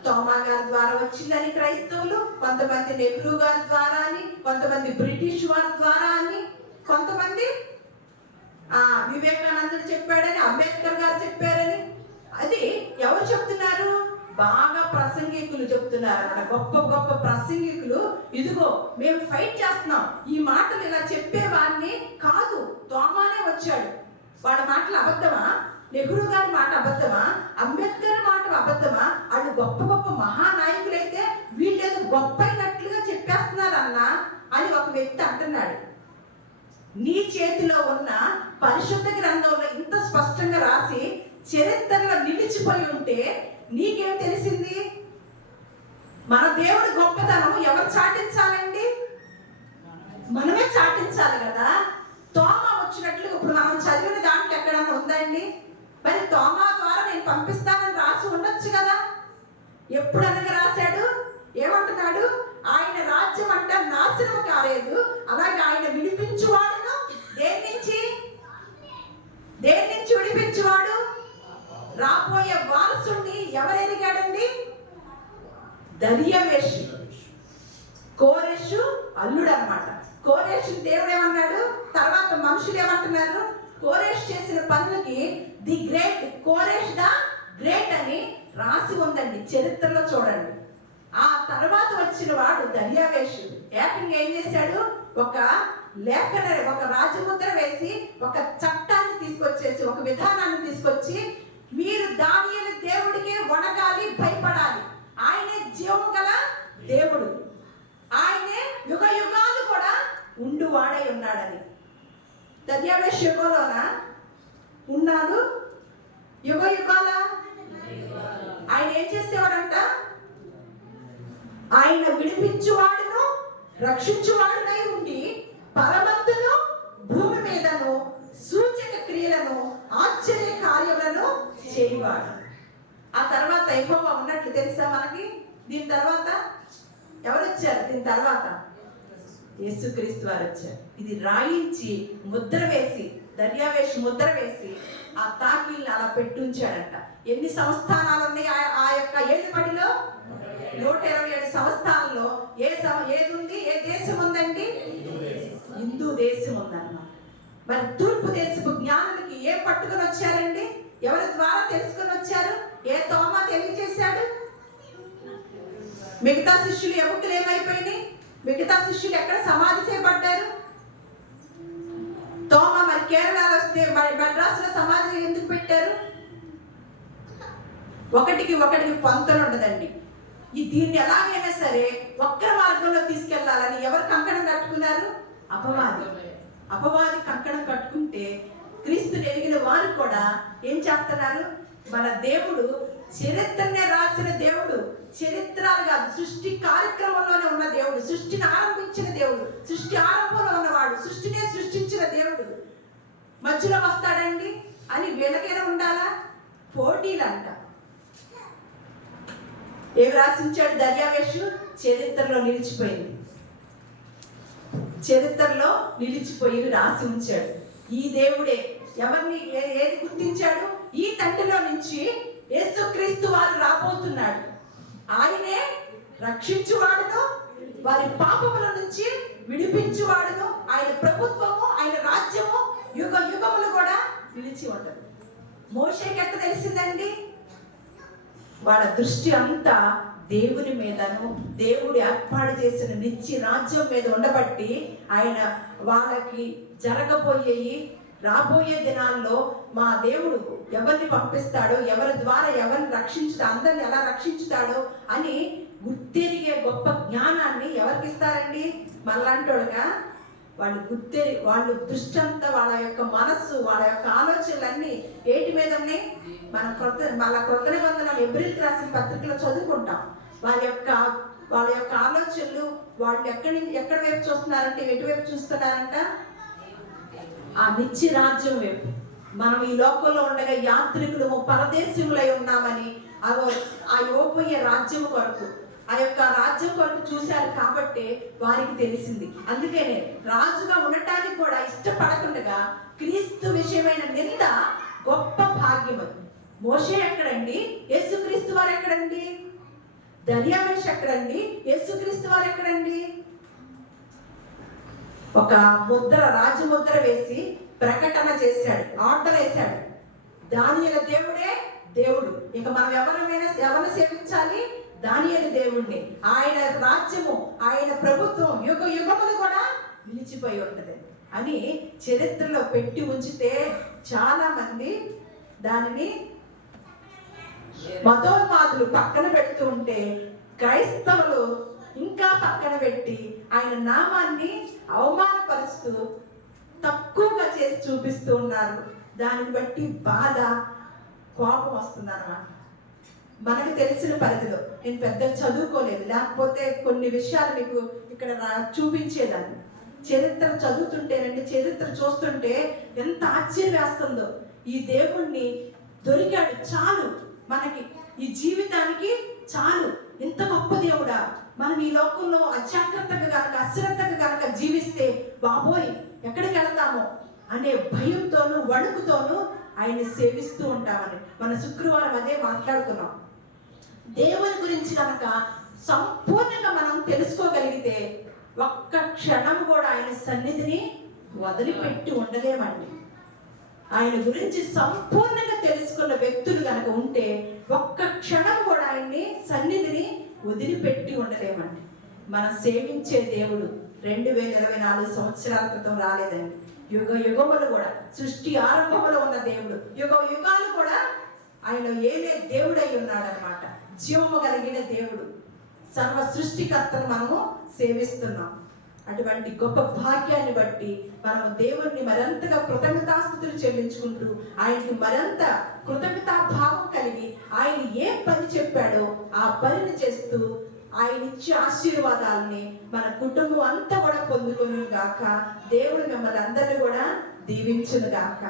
తోమా గారి ద్వారా వచ్చిందని క్రైస్తవులు, కొంతమంది నెహ్రూ గారి ద్వారా అని, కొంతమంది బ్రిటిష్ వారి ద్వారా అని. కొంతమంది వివేకానందుడు చెప్పాడని, అంబేద్కర్ గారు చెప్పారని. అది ఎవరు చెప్తున్నారు? బాగా ప్రసంగికులు చెప్తున్నారు అన్నమాట. గొప్ప గొప్ప ప్రసంగికులు, ఇదిగో మేము ఫైట్ చేస్తున్నాం, ఈ మాటలు ఇలా చెప్పేవాడిని కాదు, తోమానే వచ్చాడు, వాడి మాటలు అబద్ధమా? నెహ్రూ గారి మాట అబద్ధమా? అంబేద్కర్ మాట అబద్ధమా? వాళ్ళు గొప్ప గొప్ప మహానాయకులైతే వీళ్ళేదో గొప్ప అయినట్లుగా చెప్పేస్తున్నారన్నా అని ఒక వ్యక్తి అంటున్నాడు. నీ చేతిలో ఉన్న పరిశుద్ధ గ్రంథంలో ఇంత స్పష్టంగా రాసి చరిత్రలో నిలిచిపోయి ఉంటే నీకేం తెలిసింది? మన దేవుడి గొప్పతనం ఎవరు చాటించాలండి? మనమే చాటించాలి కదా. తోమా వచ్చినట్లు ఇప్పుడు మనం చదివిన దాంట్లో ఎక్కడన్నా ఉందండి? మరి తోమా ద్వారా నేను పంపిస్తానని రాసి ఉండొచ్చు కదా. ఎప్పుడు అనగా రాశాడు? ఏమంటున్నాడు? ఆయన రాజ్యం అంటే నాశనం కాలేదు, అలాగే ఆయన విడిపించువాడును. దేని నుంచి విడిపించువాడు? రాబోయే వారసుని ఎవరు ఎరిగాడండి? దర్యావేషు, కోరెషు అల్లుడు అనమాట. కోరెషు దేవుడు ఏమన్నాడు? తర్వాత మనుషులు ఏమంటున్నారు? కోరెషు చేసిన పనులకి ది గ్రేట్, కోరెష్ ద గ్రేట్ అని రాసి ఉందండి చరిత్రలో, చూడండి. ఆ తర్వాత వచ్చిన వాడు దర్యావేషు ఏకంగా ఏం చేశాడు? ఒక రాజముద్ర వేసి ఒక చట్టాన్ని తీసుకొచ్చేసి, ఒక విధానాన్ని తీసుకొచ్చి, మీరు దానియేలు దేవుడికి వణకాలి, భయపడాలి, ఆయనే జీవం గల దేవుడు, ఆయనే యుగ యుగాలు కూడా ఉండువాడై ఉన్నాడని. దర్యావేషు యుగంలోన ఉన్నాడు, యుగ యుగాల ఆయన ఏం చేసేవాడంట? ఆయన విడిపించువాడును రక్షించువాడునై ఉండి పరమంతును భూమి మీదను సూచక క్రియలను ఆశ్చర్య కార్యములను చేయవాడు. ఆ తర్వాత యెహోవా ఉన్నట్లు తెలుసా మనకి? దీని తర్వాత ఎవరు వచ్చారు? దీని తర్వాత యేసుక్రీస్తు వారు వచ్చారు. ఇది రాయించి ముద్ర వేసి, దర్యావేషు ముద్ర వేసి ఆ తాకిల్ని అలా పెట్టుంచాడంట. ఎన్ని సంస్థానాలు ఉన్నాయి ఆ యొక్క ఏలుబడిలో? 127 సంస్థానాల్లో ఏది ఉంది? ఏ దేశం ఉందండి? హిందూ దేశం ఉందన్నమాట. మరి తూర్పు దేశపు జ్ఞానులకి ఏం పట్టుకొని వచ్చారండి? ఎవరి ద్వారా తెలుసుకొని వచ్చారు? ఏ తోమా తెలియజేశాడు? మిగతా శిష్యులు ఎముకలు ఏమైపోయినాయి? మిగతా శిష్యులు ఎక్కడ సమాధి చేయబడ్డారు? తోమా మరి కేరళలో వస్తే మద్రాసులో సమాధి ఎందుకు పెట్టారు? ఒకటికి పొంతలు ఉండదండి. దీన్ని ఎలాగైనా సరే వక్ర మార్గంలో తీసుకెళ్లాలని ఎవరు కంకణం కట్టుకున్నారు? అపవాది కంకణం కట్టుకుంటే క్రీస్తుని ఎరిగిన వారు కూడా ఏం చేస్తున్నారు? మన దేవుడు చరిత్రనే రాసిన దేవుడు, చరిత్రలు కాదు, సృష్టి కార్యక్రమంలోనే ఉన్న దేవుడు, సృష్టిని ఆరంభించిన దేవుడు, సృష్టి ఆరంభంలో ఉన్నవాడు, సృష్టినే సృష్టించిన దేవుడు మధ్యలో వస్తాడండి అని వీళ్ళకైనా ఉండాలా? పోటీలు అంట. ఏమి రాసించాడు దర్యావేషు? చరిత్రలో నిలిచిపోయింది, చరిత్రలో నిలిచిపోయి రాసి ఉంచాడు. ఈ దేవుడే ఎవరిని ఏది గుర్తించాడు? ఈ తండ్రిలో నుంచి యేసుక్రీస్తు వారు రాబోతున్నాడు, ఆయనే రక్షించువాడును, వారి పాపముల నుంచి విడిపించువాడును, ఆయన ప్రభుత్వము, ఆయన రాజ్యము యుగ యుగములు కూడా నిలిచి ఉండదు. మోషేకి ఎక్కడ తెలిసిందండి? వాళ్ళ దృష్టి అంతా దేవుని మీదను, దేవుడు ఏర్పాటు చేసిన నిత్య రాజ్యం మీద ఉండబట్టి ఆయన వాళ్ళకి జరగబోయేయి, రాబోయే దినాల్లో మా దేవుడు ఎవరిని పంపిస్తాడో, ఎవరి ద్వారా ఎవరిని రక్షించుతా, అందరిని ఎలా రక్షించుతాడో అని గుర్తెరిగే గొప్ప జ్ఞానాన్ని ఎవరికి ఇస్తారండి? మనలాంటోడుగా వాళ్ళు దృష్టి అంతా, వాళ్ళ యొక్క మనస్సు, వాళ్ళ యొక్క ఆలోచనలన్నీ ఏటి మీద ఉన్నాయి? మన క్రొత్త నిబంధన ఎబ్రిల్కి రాసిన పత్రికలో చదువుకుంటాం. వాళ్ళ యొక్క ఆలోచనలు, వాళ్ళు ఎక్కడ వైపు చూస్తున్నారంటే, ఎటువైపు చూస్తున్నారంట? ఆ నిత్య రాజ్యం వైపు. మనం ఈ లోకంలో ఉండగా యాత్రికులము, పరదేశములై ఉన్నామని ఆ యోగపోయే రాజ్యం కొరకు, ఆ యొక్క రాజ్యం కొరకు చూశారు కాబట్టి వారికి తెలిసింది. అందుకనే రాజుగా ఉండటానికి కూడా ఇష్టపడకుండా క్రీస్తు విషయమైన నింద గొప్ప భాగ్యం. మోషే ఎక్కడండి? యేసుక్రీస్తు వారు ఎక్కడండి? దర్యావేషు ఎక్కడండి? యేసుక్రీస్తు వారు ఎక్కడండి? ఒక ముద్ర, రాజముద్ర వేసి ప్రకటన చేశాడు, ఆర్డర్ వేశాడు. దానియేలు దేవుడే దేవుడు. ఇక మనం ఎవరిని సేవించాలి? దానియేలు దేవుణ్ణి. ఆయన రాజ్యము, ఆయన ప్రభుత్వం యుగ యుగములు కూడా నిలిచిపోయి ఉంటది అని చరిత్రలో పెట్టి ఉంచితే చాలా మంది దానిని మతోన్మాదులు పక్కన పెడుతూ ఉంటే, క్రైస్తవులు ఇంకా పక్కన పెట్టి ఆయన నామాన్ని అవమానపరుస్తూ తక్కువగా చేసి చూపిస్తూ ఉన్నారు. దాన్ని బట్టి బాధ, కోపం వస్తుంది అన్నమాట. మనకు తెలిసిన పరిధిలో, నేను పెద్ద చదువుకోలేదు, లేకపోతే కొన్ని విషయాలు మీకు ఇక్కడ చూపించేదాన్ని. చరిత్ర చదువుతుంటేనండి, చరిత్ర చూస్తుంటే ఎంత ఆశ్చర్యం వేస్తుందో. ఈ దేవుణ్ణి దొరికాడు చాలు, మనకి ఈ జీవితానికి చాలు. ఇంత గొప్ప దేవుడా, మనం ఈ లోకంలో అజాగ్రత్తగా కనుక, అశ్రద్ధగా కనుక జీవిస్తే బాబోయ్ ఎక్కడికి వెళ్తామో అనే భయంతోనూ వణుకుతోనూ ఆయన్ని సేవిస్తూ ఉంటామని మన శుక్రవారం అదే మాట్లాడుకున్నాం. దేవుని గురించి కనుక సంపూర్ణంగా మనం తెలుసుకోగలిగితే ఒక్క క్షణం కూడా ఆయన సన్నిధిని వదిలిపెట్టి ఉండలేమండి. ఆయన గురించి సంపూర్ణంగా తెలుసుకున్న వ్యక్తులు కనుక ఉంటే ఒక్క క్షణం కూడా ఆయన్ని సన్నిధిని వదిలిపెట్టి ఉండలేమండి. మనం సేవించే దేవుడు 2024 సంవత్సరాల క్రితం రాలేదండి. యుగ యుగములు కూడా, సృష్టి ఆరంభంలో ఉన్న దేవుడు యుగ యుగాలు కూడా ఆయన ఏలే దేవుడై ఉన్నాడు అనమాట. జీవము కలిగిన దేవుడు, సర్వ సృష్టికర్తను మనము సేవిస్తున్నాం. అటువంటి గొప్ప భాగ్యాన్ని బట్టి మనము దేవుణ్ణి మరింతగా కృతజ్ఞతాస్తుతులు చెల్లించుకుంటూ, ఆయనకి మరింత కృతజ్ఞతా భావం కలిగి ఆయన ఏ పని చెప్పాడో ఆ పనిని చేస్తూ ఆయన ఇచ్చే ఆశీర్వాదాలని మన కుటుంబం అంతా కూడా పొందుకుని గాక. దేవుడు మిమ్మల్ని అందరినీ కూడా దీవించును గాక.